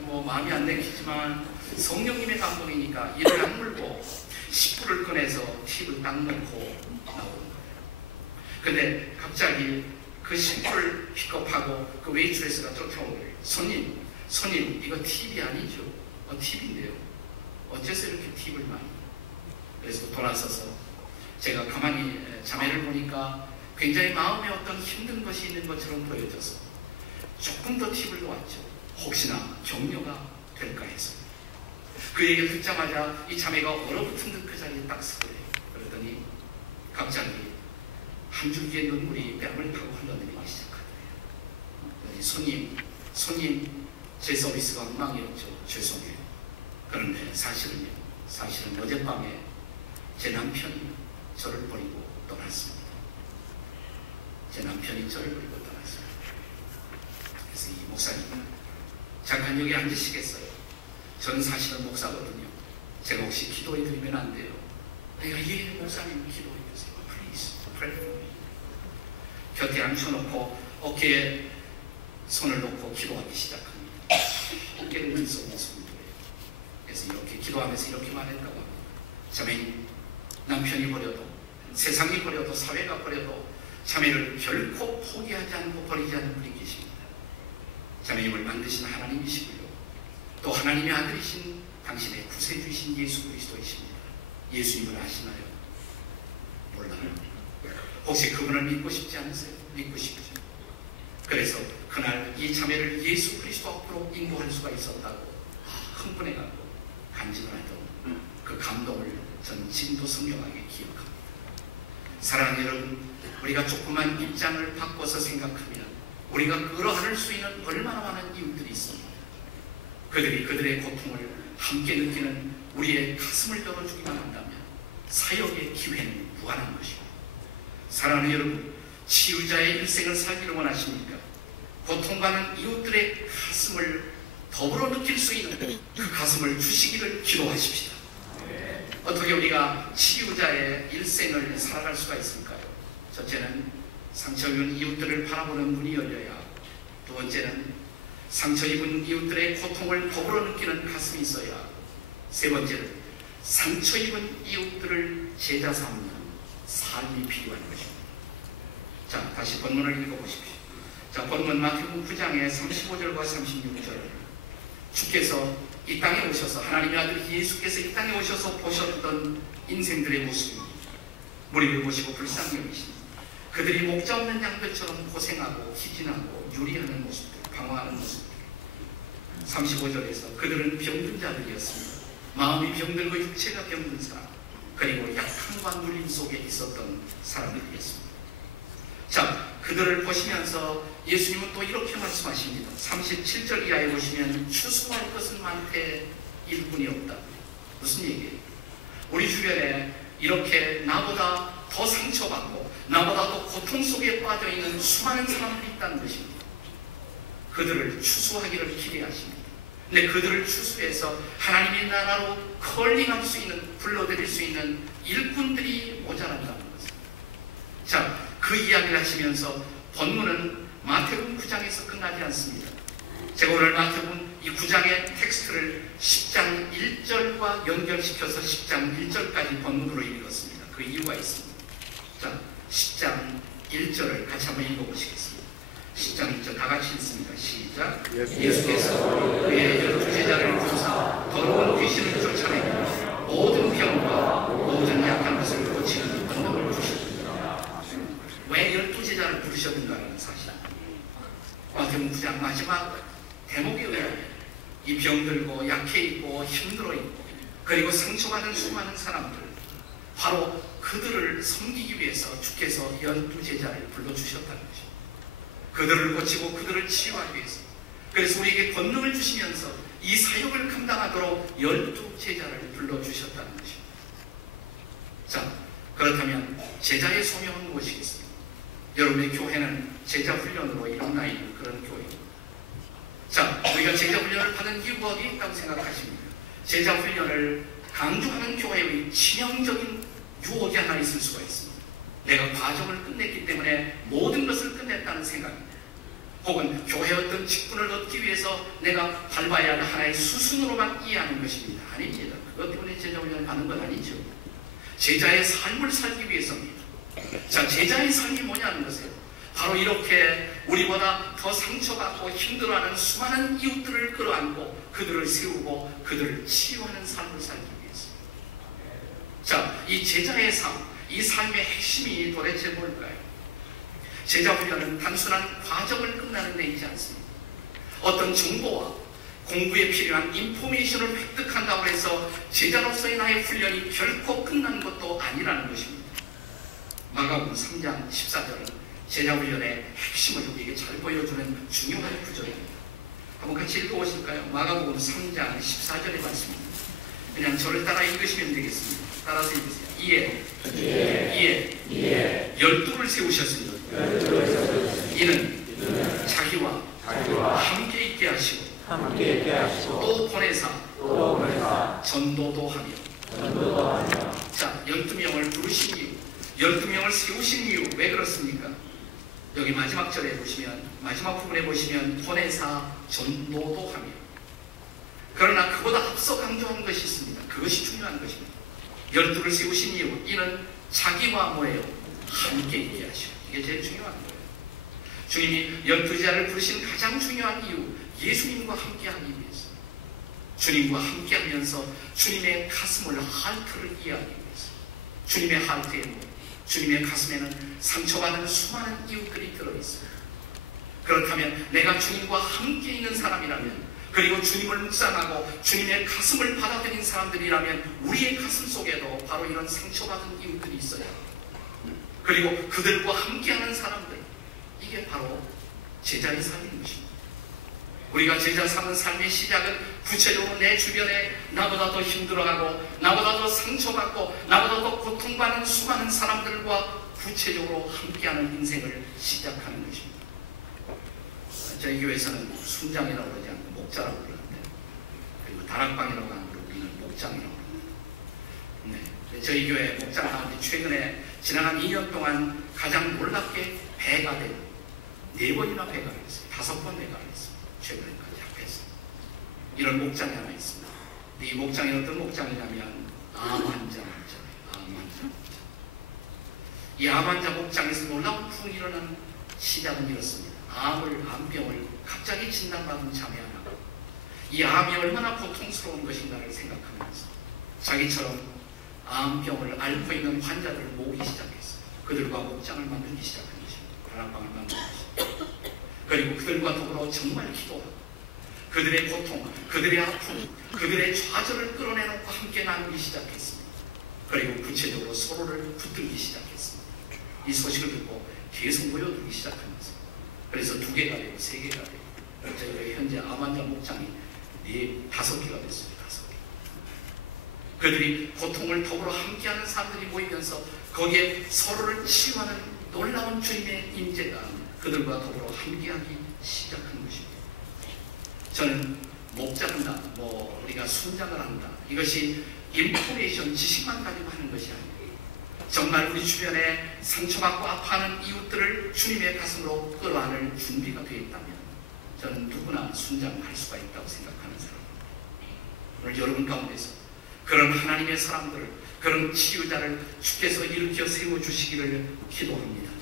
뭐 마음이 안 내키지만 성령님의 감동이니까 이를 안 물고 10불을 꺼내서 팁을 딱 넣고 나오는 거예요. 근데 갑자기 그 10불을 픽업하고 그 웨이트레스가 쫓아오는 거예요. 손님, 이거 팁이 아니죠? 팁인데요. 어째서 이렇게 팁을 많이? 그래서 돌아서서 제가 가만히 자매를 보니까 굉장히 마음에 어떤 힘든 것이 있는 것처럼 보여져서 조금 더 팁을 놓았죠. 혹시나 격려가 될까 해서. 그 얘기를 듣자마자 이 자매가 얼어붙은 듯 그 자리에 딱 서더래요. 그러더니 갑자기 한 줄기의 눈물이 뺨을 타고 흘러내리기 시작하더래요. 손님, 제 서비스가 엉망이었죠. 죄송해요. 그런데 사실은 어젯밤에 제 남편이 저를 버리고 떠났습니다. 제 남편이 저를 버리고 떠났습니다. 그래서 이 목사님은 자기 잠깐 여기 앉으시겠어요? 저는 사실은 목사거든요. 제가 혹시 기도해 드리면 안 돼요? 내가 예, 목사님 기도해 주세요. Please pray for me. 곁에 앉혀놓고 어깨에 손을 놓고 기도하기 시작합니다. 어깨를 들썩 웃음을 드려요. 그래서 이렇게 기도하면서 이렇게 말했다고 합니다. 자매님, 남편이 버려도, 세상이 버려도, 사회가 버려도 자매를 결코 포기하지 않고 버리지 않는 분이 계십니다. 자매님을 만드신 하나님이시고요, 또 하나님의 아들이신 당신의 구세주이신 예수 그리스도이십니다. 예수님을 아시나요? 몰라요. 혹시 그분을 믿고 싶지 않으세요? 믿고 싶죠. 그래서 그날 이 자매를 예수 그리스도 앞으로 인도할 수가 있었다고 흥분해가고 간증을 하던 그 감동을 저는 지금도 선명하게 기억합니다. 사랑하는 여러분, 우리가 조그만 입장을 바꿔서 생각하면 우리가 끌어안을 수 있는 얼마나 많은 이웃들이 있습니다. 그들이 그들의 고통을 함께 느끼는 우리의 가슴을 열어주기만 한다면 사역의 기회는 무한한 것입니다. 사랑하는 여러분, 치유자의 일생을 살기를 원하십니까? 고통받는 이웃들의 가슴을 더불어 느낄 수 있는 그 가슴을 주시기를 기도하십시다. 어떻게 우리가 치유자의 일생을 살아갈 수가 있을까요? 첫째는 상처 입은 이웃들을 바라보는 눈이 열려야 하고, 두 번째는 상처 입은 이웃들의 고통을 더불어 느끼는 가슴이 있어야 하고, 세 번째는 상처 입은 이웃들을 제자 삼는 삶이 필요한 것입니다. 자, 다시 본문을 읽어보십시오. 자, 본문 마태복음 9장의 35절과 36절. 주께서 이 땅에 오셔서, 하나님의 아들 예수께서 이 땅에 오셔서 보셨던 인생들의 모습입니다. 무리를 보시고 불쌍히 여기십니다. 그들이 목자 없는 양들처럼 고생하고 기진하고 유리하는 모습들, 방황하는 모습들. 35절에서 그들은 병든 자들이었습니다. 마음이 병들고 육체가 병든 사람, 그리고 약함과 눌림 속에 있었던 사람들이었습니다. 자, 그들을 보시면서 예수님은 또 이렇게 말씀하십니다. 37절 이하에 보시면 추수할 것은 많되 일꾼이 없다. 무슨 얘기예요? 우리 주변에 이렇게 나보다 더 상처받고 나보다 더 고통 속에 빠져있는 수많은 사람들이 있다는 것입니다. 그들을 추수하기를 기대하십니다. 근데 그들을 추수해서 하나님의 나라로 컬링할 수 있는, 불러들일 수 있는 일꾼들이 모자란다는 것입니다. 자, 그 이야기를 하시면서 본문은 마태복음 9장에서 끝나지 않습니다. 제가 오늘 마태복음 이 9장의 텍스트를 10장 1절과 연결시켜서 10장 1절까지 본문으로 읽었습니다. 그 이유가 있습니다. 자, 10장 1절을 같이 한번 읽어보시겠습니다. 10장 1절 다 같이 읽습니다. 시작. 예수께서 그의 12제자를 부르사 더러운 귀신을 쫓아내고 모든 병과 모든 약한 것을 고치는 권능을 주셨습니다. 왜 12제자를 부르셨는가라는 사실. 마태복음 9장 마지막 대목에 의하면 이 병들고 약해 있고 힘들어 있고 그리고 상처받은 수많은 사람들, 바로 그들을 섬기기 위해서 주께서 12제자를 불러주셨다는 것입니다. 그들을 고치고 그들을 치유하기 위해서. 그래서 우리에게 권능을 주시면서 이 사역을 감당하도록 12제자를 불러주셨다는 것입니다. 자, 그렇다면 제자의 소명은 무엇이겠습니까? 여러분의 교회는 제자 훈련으로 일어나 있는 그런 교회입니다. 자, 우리가 제자 훈련을 받은 이유가 어디에 있다고 생각하십니까? 제자 훈련을 강조하는 교회의 치명적인 유혹이 하나 있을 수가 있습니다. 내가 과정을 끝냈기 때문에 모든 것을 끝냈다는 생각입니다. 혹은 교회 어떤 직분을 얻기 위해서 내가 밟아야 할 하나의 수순으로만 이해하는 것입니다. 아닙니다. 그것 때문에 제자 훈련을 받는 건 아니죠. 제자의 삶을 살기 위해서입니다. 자, 제자의 삶이 뭐냐는 것이에요. 바로 이렇게 우리보다 더 상처받고 힘들어하는 수많은 이웃들을 끌어안고 그들을 세우고 그들을 치유하는 삶을 살기 위해서. 자, 이 제자의 삶, 이 삶의 핵심이 도대체 뭘까요? 제자 훈련은 단순한 과정을 끝나는 데 있지 않습니다. 어떤 정보와 공부에 필요한 인포메이션을 획득한다고 해서 제자로서의 나의 훈련이 결코 끝난 것도 아니라는 것입니다. 마가복음 3장 14절은 제자 훈련의 핵심을 우리에게 잘 보여주는 중요한 구절입니다. 한번 같이 읽어보실까요? 마가복음 3장 14절의 말씀입니다. 그냥 저를 따라 읽으시면 되겠습니다. 따라서 읽으세요. 이에 12를 세우셨으니 이는 자기와 함께 있게 하시고 함께 있게 하시고 또 보내사 또 보내사 전도도 하며. 전도도 하며. 자, 12명을 부르신 이유, 12명을 세우신 이유 왜 그렇습니까? 여기 마지막 절에 보시면, 마지막 부분에 보시면 보내사 전도도 하며. 그러나 그보다 앞서 강조한 것이 있습니다. 그것이 중요한 것입니다. 12를 세우신 이유, 이는 자기와 뭐예요? 함께 있게 하시오. 이게 제일 중요한 거예요. 주님이 12제자를 부르신 가장 중요한 이유, 예수님과 함께하기 위해서. 주님과 함께하면서 주님의 가슴을 하트를 이해하기 위해서. 주님의 하트에 주님의 가슴에는 상처받은 수많은 이웃들이 들어있어요. 그렇다면 내가 주님과 함께 있는 사람이라면, 그리고 주님을 묵상하고 주님의 가슴을 받아들인 사람들이라면 우리의 가슴 속에도 바로 이런 상처받은 이웃들이 있어요. 그리고 그들과 함께하는 사람들, 이게 바로 제자의 삶인 것입니다. 우리가 제자 삼은 삶의 시작은 구체적으로 내 주변에 나보다 더 힘들어하고 나보다 더 상처받고 나보다 더 고통받는 수많은 사람들과 구체적으로 함께하는 인생을 시작하는 것입니다. 저희 교회에서는 순장이라고 그러지 않고 목자라고 그러는데, 그리고 다락방이라고 하는 걸 우리는 목장이라고 그럽니다. 네. 저희 교회 목장 가운데 최근에 지나간 2년 동안 가장 놀랍게 배가 된 4번이나 배가를 했어요. 5번 배가를 했습니다. 최근에까지 합했습니다. 이런 목장이 하나 있습니다. 이 목장이 어떤 목장이냐면 암 환자 목장이에요. 암 환자 목장. 이 암 환자 목장에서 놀라운 풍이 일어난 시작은 이렇습니다. 암병을 갑자기 진단받은 자매 하나가 이 암이 얼마나 고통스러운 것인가를 생각하면서 자기처럼 암병을 앓고 있는 환자들을 모으기 시작했어요. 그들과 목장을 만들기 시작한 것입니다. 다락방을 만들기 시작했어요. 그리고 그들과 더불어 정말 기도하고 그들의 고통, 그들의 아픔, 그들의 좌절을 끌어내놓고 함께 나누기 시작했습니다. 그리고 구체적으로 서로를 붙들기 시작했습니다. 이 소식을 듣고 계속 모여들기 시작하면서, 그래서 2개가 되고 3개가 되고, 저희가 현재 암 환자 목장이 5개가 됐습니다. 5개. 그들이 고통을 더불어 함께하는 사람들이 모이면서 거기에 서로를 치유하는 놀라운 주님의 임재가 그들과 더불어 함께하기 시작한 것입니다. 저는 목장한다, 우리가 순장을 한다, 이것이 인포메이션, 지식만 가지고 하는 것이 아니에요. 정말 우리 주변에 상처받고 아파하는 이웃들을 주님의 가슴으로 끌어안을 준비가 되어 있다면 저는 누구나 순장할 수가 있다고 생각하는 사람입니다. 오늘 여러분 가운데서 그런 하나님의 사람들을, 그런 치유자를 주께서 일으켜 세워주시기를 기도합니다.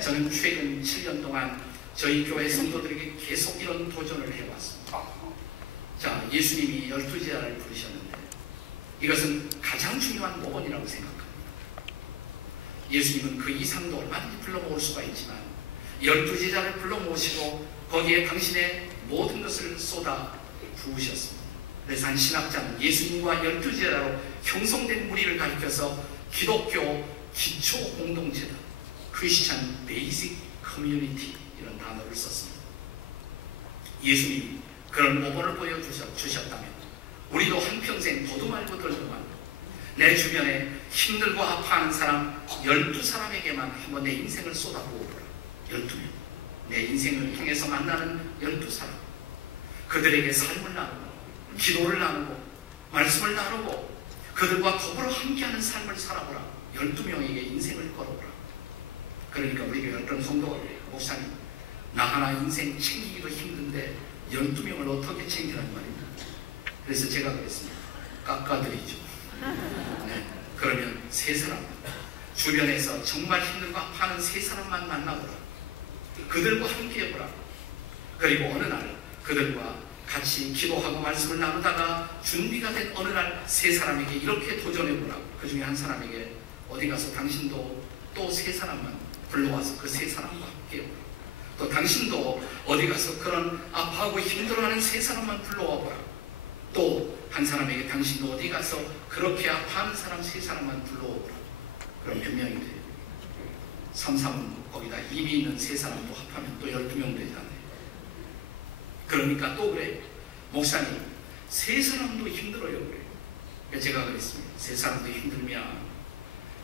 저는 최근 7년 동안 저희 교회 성도들에게 계속 이런 도전을 해왔습니다. 자, 예수님이 12제자를 부르셨는데 이것은 가장 중요한 모범이라고 생각합니다. 예수님은 그 이상도 얼마든지 불러 모을 수가 있지만 12제자를 불러 모으시고 거기에 당신의 모든 것을 쏟아 부으셨습니다. 그래서 한 신학자는 예수님과 12제자로 형성된 무리를 가리켜서 기독교 기초 공동체다, 크리스찬 베이직 커뮤니티, 이런 단어를 썼습니다. 예수님이 그런 모범을 보여주셨다면 우리도 한평생 보도 말고 들도 말고 내 주변에 힘들고 아파하는 사람 12사람에게만 한번 내 인생을 쏟아부어보라. 12명. 내 인생을 통해서 만나는 12사람. 그들에게 삶을 나누고 기도를 나누고 말씀을 나누고 그들과 더불어 함께하는 삶을 살아보라. 12명에게 인생을 걸어보라. 그러니까 우리가 어떤 성도가 그래요. 목사님, 나 하나 인생 챙기기도 힘든데 12명을 어떻게 챙기라는 말입니다. 그래서 제가 그랬습니다. 깎아드리죠. 네. 그러면 3사람, 주변에서 정말 힘들고 아파하는 3사람만 만나보라. 그들과 함께 해보라. 그리고 어느 날 그들과 같이 기도하고 말씀을 나누다가 준비가 된 어느 날 3사람에게 이렇게 도전해보라. 그 중에 한 사람에게 어디 가서 당신도 또 3사람만 불러와서 그 3사람과 함께 해보라. 또 당신도 어디 가서 그런 아파하고 힘들어하는 3사람만 불러와보라. 또 한 사람에게 당신도 어디 가서 그렇게 아파하는 사람 3사람만 불러오라. 그럼 몇 명이 돼요? 3, 거기다 입이 있는 3사람도 합하면 또 12명 되잖아요. 그러니까 또 그래. 목사님, 3사람도 힘들어요. 그래. 제가 그랬습니다. 3사람도 힘들면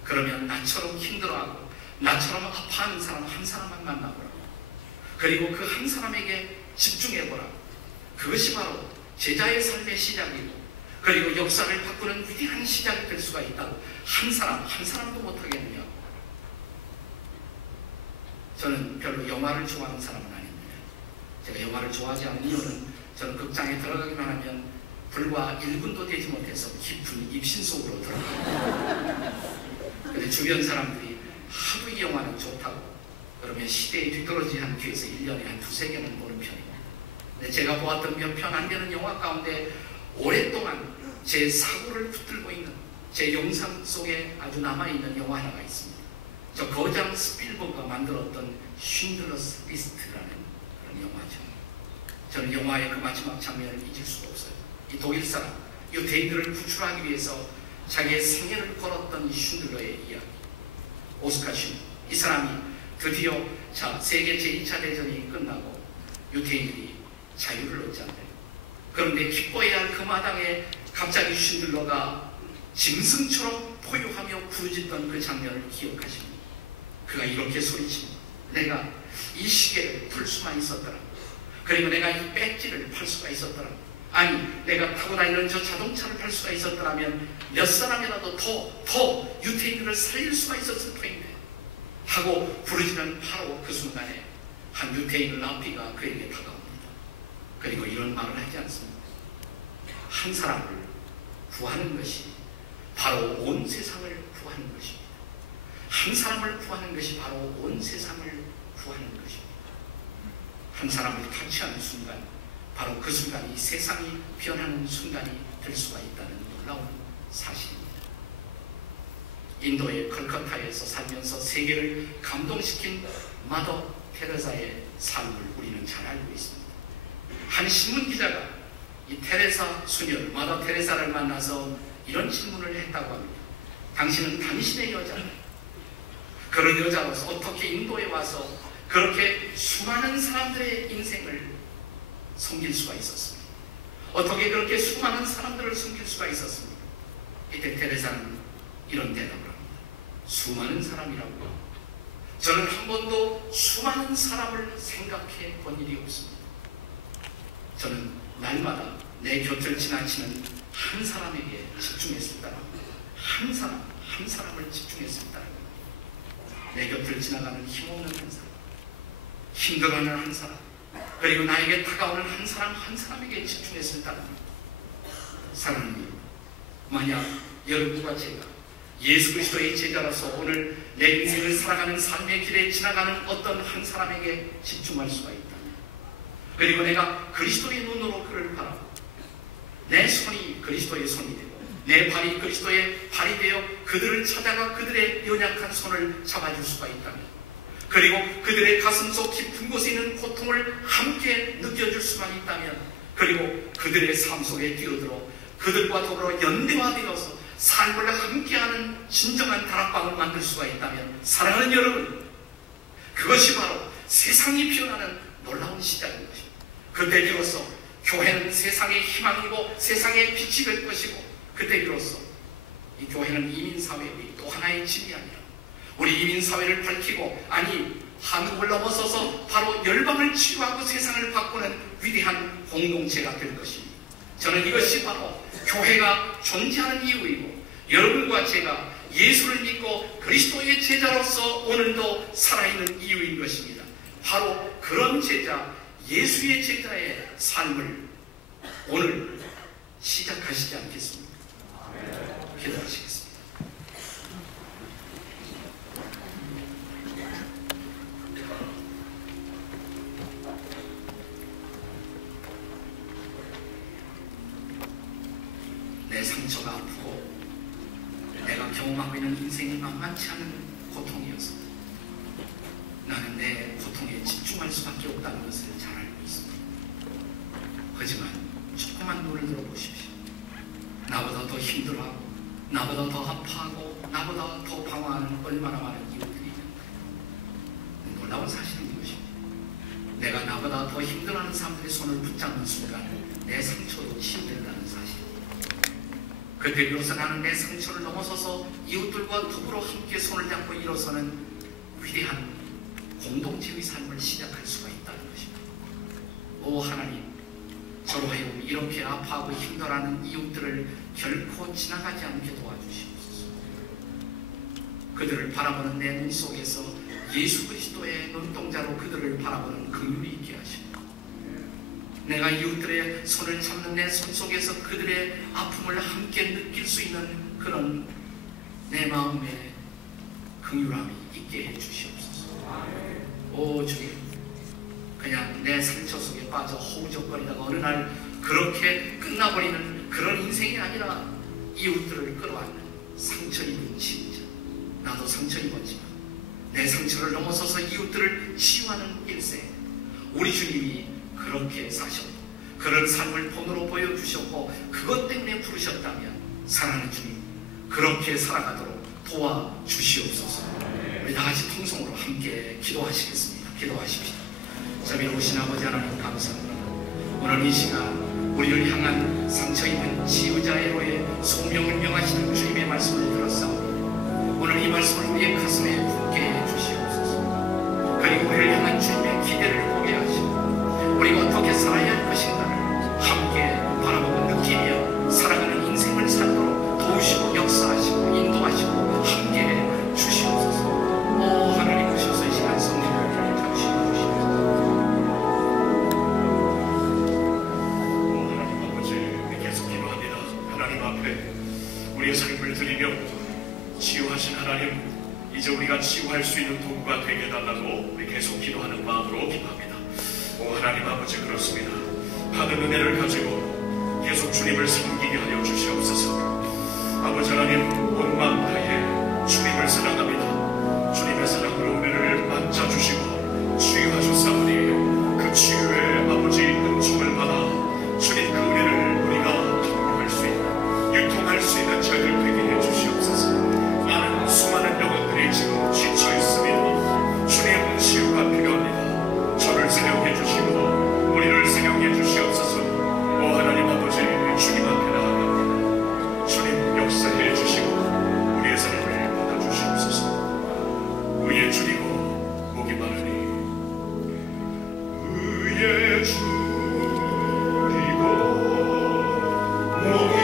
그러면 나처럼 힘들어하고 나처럼 아파하는 사람 한 사람만 만나보라. 그리고 그 한 사람에게 집중해보라. 그것이 바로 제자의 삶의 시작이고 그리고 역사를 바꾸는 위대한 시작이 될 수가 있다고 한 사람도 못하겠느냐. 저는 별로 영화를 좋아하는 사람은 아닙니다. 제가 영화를 좋아하지 않는 이유는 저는 극장에 들어가기만 하면 불과 1분도 되지 못해서 깊은 입신 속으로 들어갑니다. 근데 주변 사람들이 하도 이 영화는 좋다고 그러면 시대에 뒤떨어지지 않기 위해서 1년에 한 2-3개는 보는 편입니다. 근데 제가 보았던 몇 편 안 되는 영화 가운데 오랫동안 제 사고를 붙들고 있는 제 영상 속에 아주 남아있는 영화 하나가 있습니다. 저 거장 스필버그가 만들었던 쉰들러스 리스트라는 그런 영화죠. 저는 영화의 그 마지막 장면을 잊을 수가 없어요. 이 독일 사람, 유대인들을 구출하기 위해서 자기의 생애를 걸었던 이 쉰들러의 이야기. 오스카 쉰. 이 사람이 드디어 세계 제2차 대전이 끝나고 유대인들이 자유를 얻잖아요. 그런데 기뻐해야 할 그 마당에 갑자기 쉰들러가 짐승처럼 포효하며 부르짖던 그 장면을 기억하십니다. 그가 이렇게 소리칩니다. 내가 이 시계를 풀 수만 있었더라. 그리고 내가 이 배지를 팔 수가 있었더라. 아니 내가 타고 다니는 저 자동차를 팔 수가 있었더라면 몇 사람이라도 더 유태인들을 살릴 수가 있었을 터인데 하고 부르짖는 바로 그 순간에 한 유태인 라피가 그에게 다가옵니다. 그리고 이런 말을 하지 않습니다. 한 사람을 구하는 것이 바로 온 세상을 구하는 것입니다. 한 사람을 구하는 것이 바로 온 세상을 구하는 것입니다. 한 사람을 타치하는 순간 바로 그 순간이 세상이 변하는 순간이 될 수가 있다는 놀라운 사실입니다. 인도의 컬커타에서 살면서 세계를 감동시킨 마더 테레사의 삶을 우리는 잘 알고 있습니다. 한 신문기자가 이 테레사 수녀를 마더 테레사를 만나서 이런 질문을 했다고 합니다. 당신은 당신의 여자다. 그런 여자로서 어떻게 인도에 와서 그렇게 수많은 사람들의 인생을 섬길 수가 있었습니까? 어떻게 그렇게 수많은 사람들을 섬길 수가 있었습니까? 이때 테레사는 이런 대답을 합니다. 수많은 사람이라고요? 저는 한 번도 수많은 사람을 생각해 본 일이 없습니다. 저는 날마다 내 곁을 지나치는 한 사람에게 집중했을 따릅니다. 한 사람을 집중했을 따릅니다. 내 곁을 지나가는 힘없는 한 사람, 힘들어하는 한 사람, 그리고 나에게 다가오는 한 사람에게 집중했을 따릅니다. 사랑하는 만약 여러분과 제가 예수 그리스도의 제자로서 오늘 내 인생을 살아가는 삶의 길에 지나가는 어떤 한 사람에게 집중할 수가 있다면, 그리고 내가 그리스도의 눈으로 그를 바라보고 내 손이 그리스도의 손이 되고 내 발이 그리스도의 발이 되어 그들을 찾아가 그들의 연약한 손을 잡아줄 수가 있다면, 그리고 그들의 가슴속 깊은 곳에 있는 고통을 함께 느껴줄 수만 있다면, 그리고 그들의 삶 속에 뛰어들어 그들과 더불어 연대화되어서 삶을 함께하는 진정한 다락방을 만들 수가 있다면, 사랑하는 여러분, 그것이 바로 세상이 변하는 놀라운 시작인 것입니다. 그때 비로소 교회는 세상의 희망이고 세상의 빛이 될 것이고, 그때 비로소 이 교회는 이민사회의 또 하나의 짐이 아니라 우리 이민사회를 밝히고, 아니 한국을 넘어서서 바로 열방을 치유하고 세상을 바꾸는 위대한 공동체가 될 것입니다. 저는 이것이 바로 교회가 존재하는 이유이고, 여러분과 제가 예수를 믿고 그리스도의 제자로서 오늘도 살아있는 이유인 것입니다. 바로 그런 제자, 예수의 제자의 삶을 오늘 시작하시지 않겠습니까? 기도하시겠습니다. 내 상처가 아프고 내가 경험하고 있는 인생이 만만치 않은 고통이어서 나는 내 고통에 집중할 수밖에 없다는 것을 잘 알고 있습니다. 하지만 조금만 눈을 들어보십시오. 나보다 더 힘들어하고 나보다 더 아파하고 나보다 더 방황하는 얼마나 많은 이웃들이 있는가. 놀라운 사실은 이것입니다. 내가 나보다 더 힘들어하는 사람들의 손을 붙잡는 순간 내 상처도 치유된다는 사실. 그때 비로소 나는 내 상처를 넘어서서 이웃들과 더불어 함께 손을 잡고 일어서는 위대한 공동체의 삶을 시작할 수가 있다는 것입니다. 오 하나님, 저 저로 하여금 이렇게 아파하고 힘들어하는 이웃들을 결코 지나가지 않게 도와주시옵소서. 그들을 바라보는 내 눈 속에서 예수 그리스도의 눈동자로 그들을 바라보는 긍휼이 있게 하시고, 내가 이웃들의 손을 잡는 내 손 속에서 그들의 아픔을 함께 느낄 수 있는 그런 내 마음의 긍휼함이 있게 해주시옵소서. 오 주님, 그냥 내 상처 속에 빠져 허우적거리다가 어느 날 그렇게 끝나버리는 그런 인생이 아니라 이웃들을 끌어안는 상처 입은 치유자. 나도 상처 입었지만 내 상처를 넘어서서 이웃들을 치유하는 일생, 우리 주님이 그렇게 사셨고 그런 삶을 본으로 보여주셨고 그것 때문에 부르셨다면 사랑하는 주님, 그렇게 살아가도록 도와주시옵소서. 우리 다같이 통성으로 함께 기도하시겠습니다. 기도하십시다. 자비로우신 아버지 하나님 감사합니다. 오늘 이 시간 우리를 향한 상처 입은 치유자애로의 소명을 명하시는 주님의 말씀을 들었사오니 오늘 이 말씀을 우리의 가슴에 붙게 해주시옵소서. 그리고 우리를 향한 주님의 기대를 보게 하시고 우리가 어떻게 살아야 할 것인가를 함께 바라보고 느끼며 살아가는 인생을 살도록 도우시고 역사하시고 인도하시고 함께 해주시옵소서. 오 하나님, 오셔서 이 시간 성령을 잡으시고 주시옵소서. 하나님 아버지, 계속 기도합니다. 하나님 앞에 우리의 삶을 드리며 치유하신 하나님, 이제 우리가 치유할 수 있는 도구가 되게 해달라고 우리 계속 기도하는 마음으로 기도합니다. 오 하나님 아버지, 그렇습니다. 받은 은혜를 가지고 계속 주님을 섬기게 하여 주시옵소서. 아버지 하나님, 온 마음 다해 주님을 사랑합니다. 주님의 사랑으로 우리를 만져주시고 치유하셨사오니 그 치유의 아버지 은총을 받아 주님 그 은혜를 우리가 통용할 수 있는, 유통할 수 있는 저희들 되게 해주시옵소서. 많은 수많은 영혼들이 지금 지쳐 있습니다. 주님 치유가 필요합니다. 저를 사용해 주시고 우리를 사용해 주시옵소서. 오 하나님 아버지, 주님 앞에 나아갑니다. 주님 역사해 주시고 우리의 삶을 받아주시옵소서. 의에 줄이고 목이 마르니 의에 줄이고 목이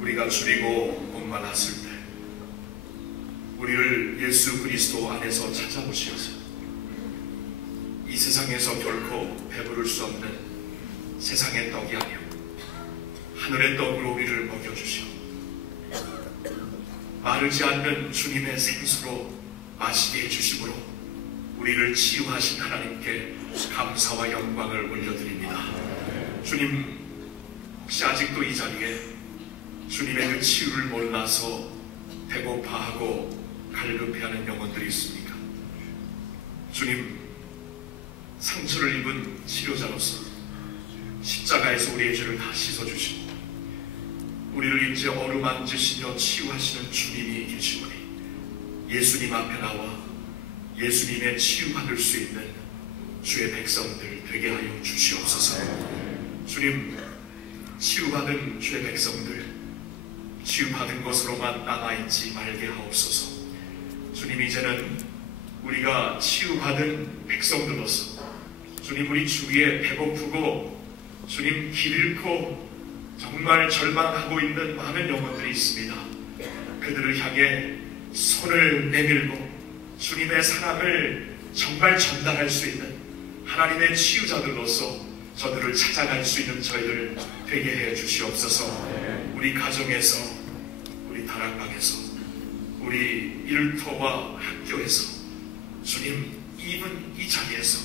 우리가 줄이고 목말랐을 때 우리를 예수 그리스도 안에서 찾아오시어서 이 세상에서 결코 배부를 수 없는 세상의 떡이 아니요 하늘의 떡으로 우리를 먹여주시오 마르지 않는 주님의 생수로 마시게 해주심으로 우리를 치유하신 하나님께 감사와 영광을 올려드립니다. 주님, 혹시 아직도 이 자리에 주님의 그 치유를 몰라서 배고파하고 갈급해하는 영혼들이 있습니까? 주님, 상처를 입은 치료자로서 십자가에서 우리의 죄를 다 씻어주시고 우리를 이제 어루만지시며 치유하시는 주님이 계시오니 예수님 앞에 나와 예수님의 치유받을 수 있는 주의 백성들 되게 하여 주시옵소서. 주님, 치유받은 주의 백성들 치유받은 것으로만 남아있지 말게 하옵소서. 주님, 이제는 우리가 치유받은 백성들로서 주님, 우리 주위에 배고프고 주님 길 잃고 정말 절망하고 있는 많은 영혼들이 있습니다. 그들을 향해 손을 내밀고 주님의 사랑을 정말 전달할 수 있는 하나님의 치유자들로서 저들을 찾아갈 수 있는 저희들 되게 해 주시옵소서. 우리 가정에서, 우리 다락방에서, 우리 일터와 학교에서 주님, 이분 이 자리에서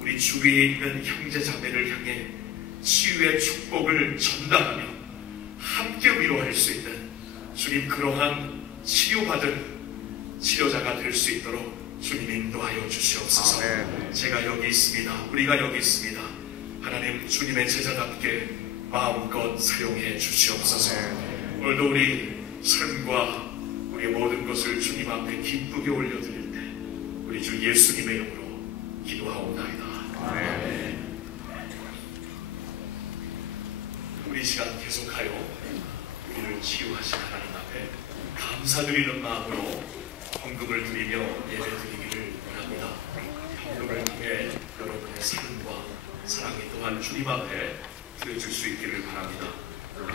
우리 주위에 있는 형제 자매를 향해 치유의 축복을 전달하며 함께 위로할 수 있는 주님, 그러한 치유받은 치료자가 될 수 있도록 주님 인도하여 주시옵소서. 제가 여기 있습니다. 우리가 여기 있습니다. 하나님, 주님의 제자답게 마음껏 사용해 주시옵소서. 오늘도 우리 삶과 우리의 모든 것을 주님 앞에 기쁘게 올려드릴 때 우리 주 예수님의 이름으로 기도하옵나이다. 아멘. 우리 시간 계속하여 우리를 치유하신 하나님 앞에 감사드리는 마음으로 헌금을 드리며 예배드리기를 원합니다. 헌금을 통해 여러분의 삶과 사랑이 또한 주님 앞에 드려질 수 있기를 바랍니다.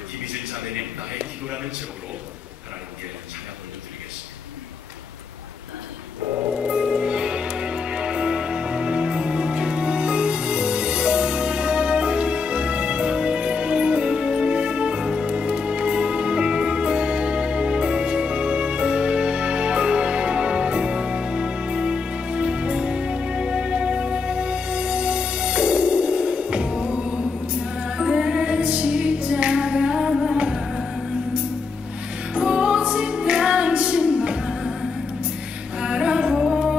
김희진 자매님, 나의 기도라는 제목으로 하나님께 찬양 올려드리겠습니다. 오직 당신만 바라보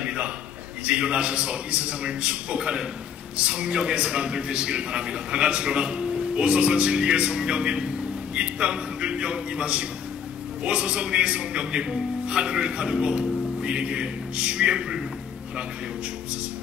시간입니다. 이제 일어나셔서 이 세상을 축복하는 성령의 사람들 되시기를 바랍니다. 다 같이 일어나 오소서 진리의 성령님 이 땅 흔들며 임하시고 오소서 은혜의 성령님 하늘을 가두고 우리에게 주의 불 허락하여 주옵소서.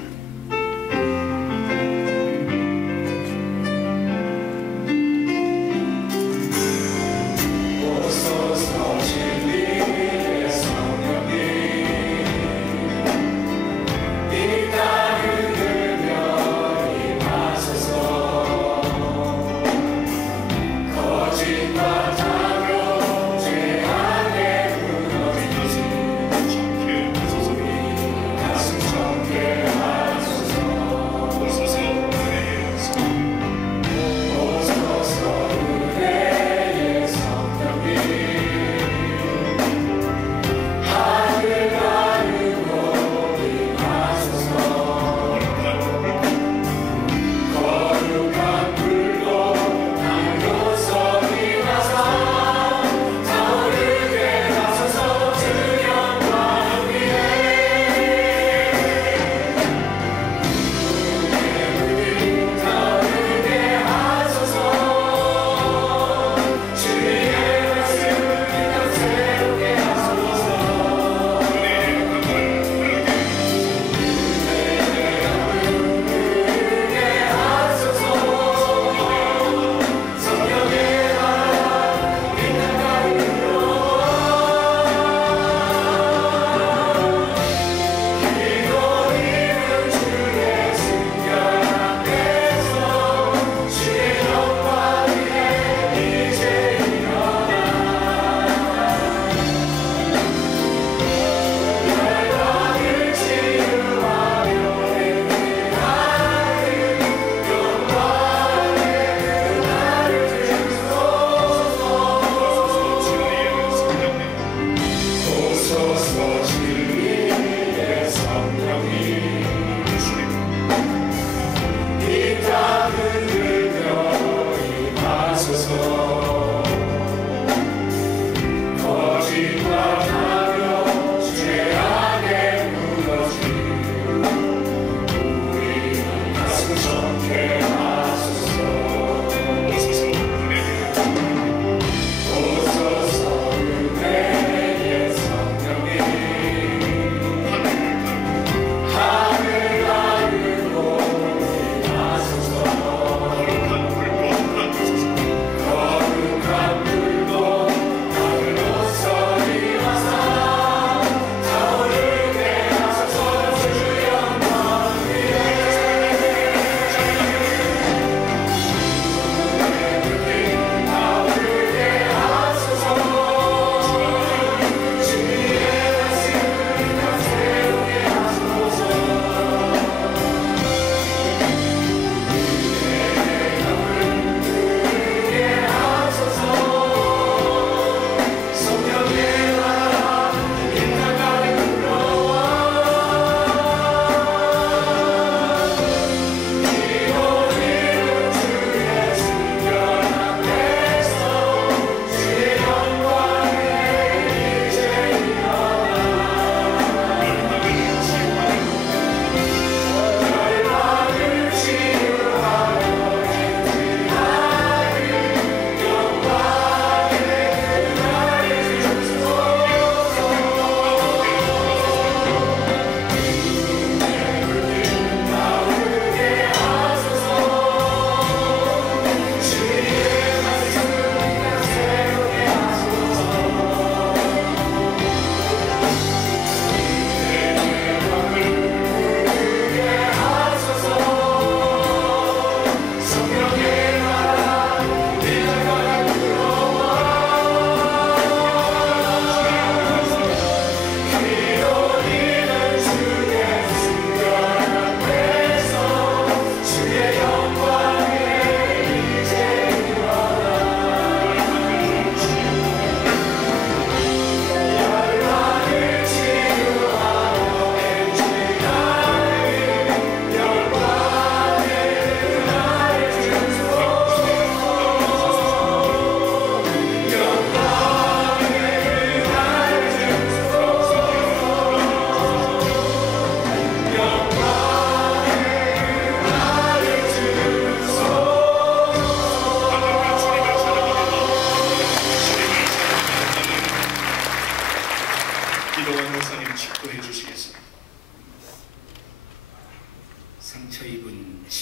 가슴 청케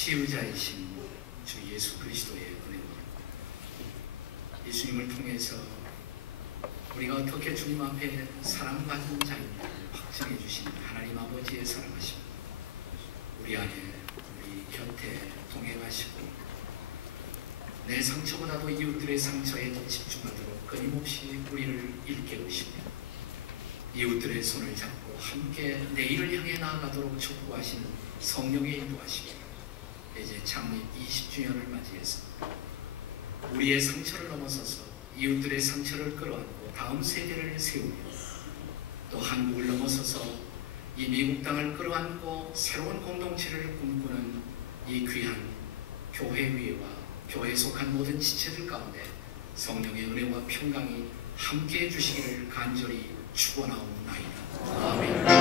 치유자이신 주 예수 그리스도의 은혜와 예수님을 통해서 우리가 어떻게 주님 앞에 사랑받은 자임을 확증해 주신 하나님 아버지의 사랑하심, 우리 안에 우리 곁에 동행하시고 내 상처보다도 이웃들의 상처에 더 집중하도록 끊임없이 우리를 일깨우시며 이웃들의 손을 잡고 함께 내일을 향해 나아가도록 촉구하시는 성령의 인도하심이 이제 창립 20주년을 맞이해서 우리의 상처를 넘어서서 이웃들의 상처를 끌어안고 다음 세대를 세우며 또 한국을 넘어서서 이 미국 땅을 끌어안고 새로운 공동체를 꿈꾸는 이 귀한 교회 위에와 교회에 속한 모든 지체들 가운데 성령의 은혜와 평강이 함께해 주시기를 간절히 축원하옵나이다. 아멘.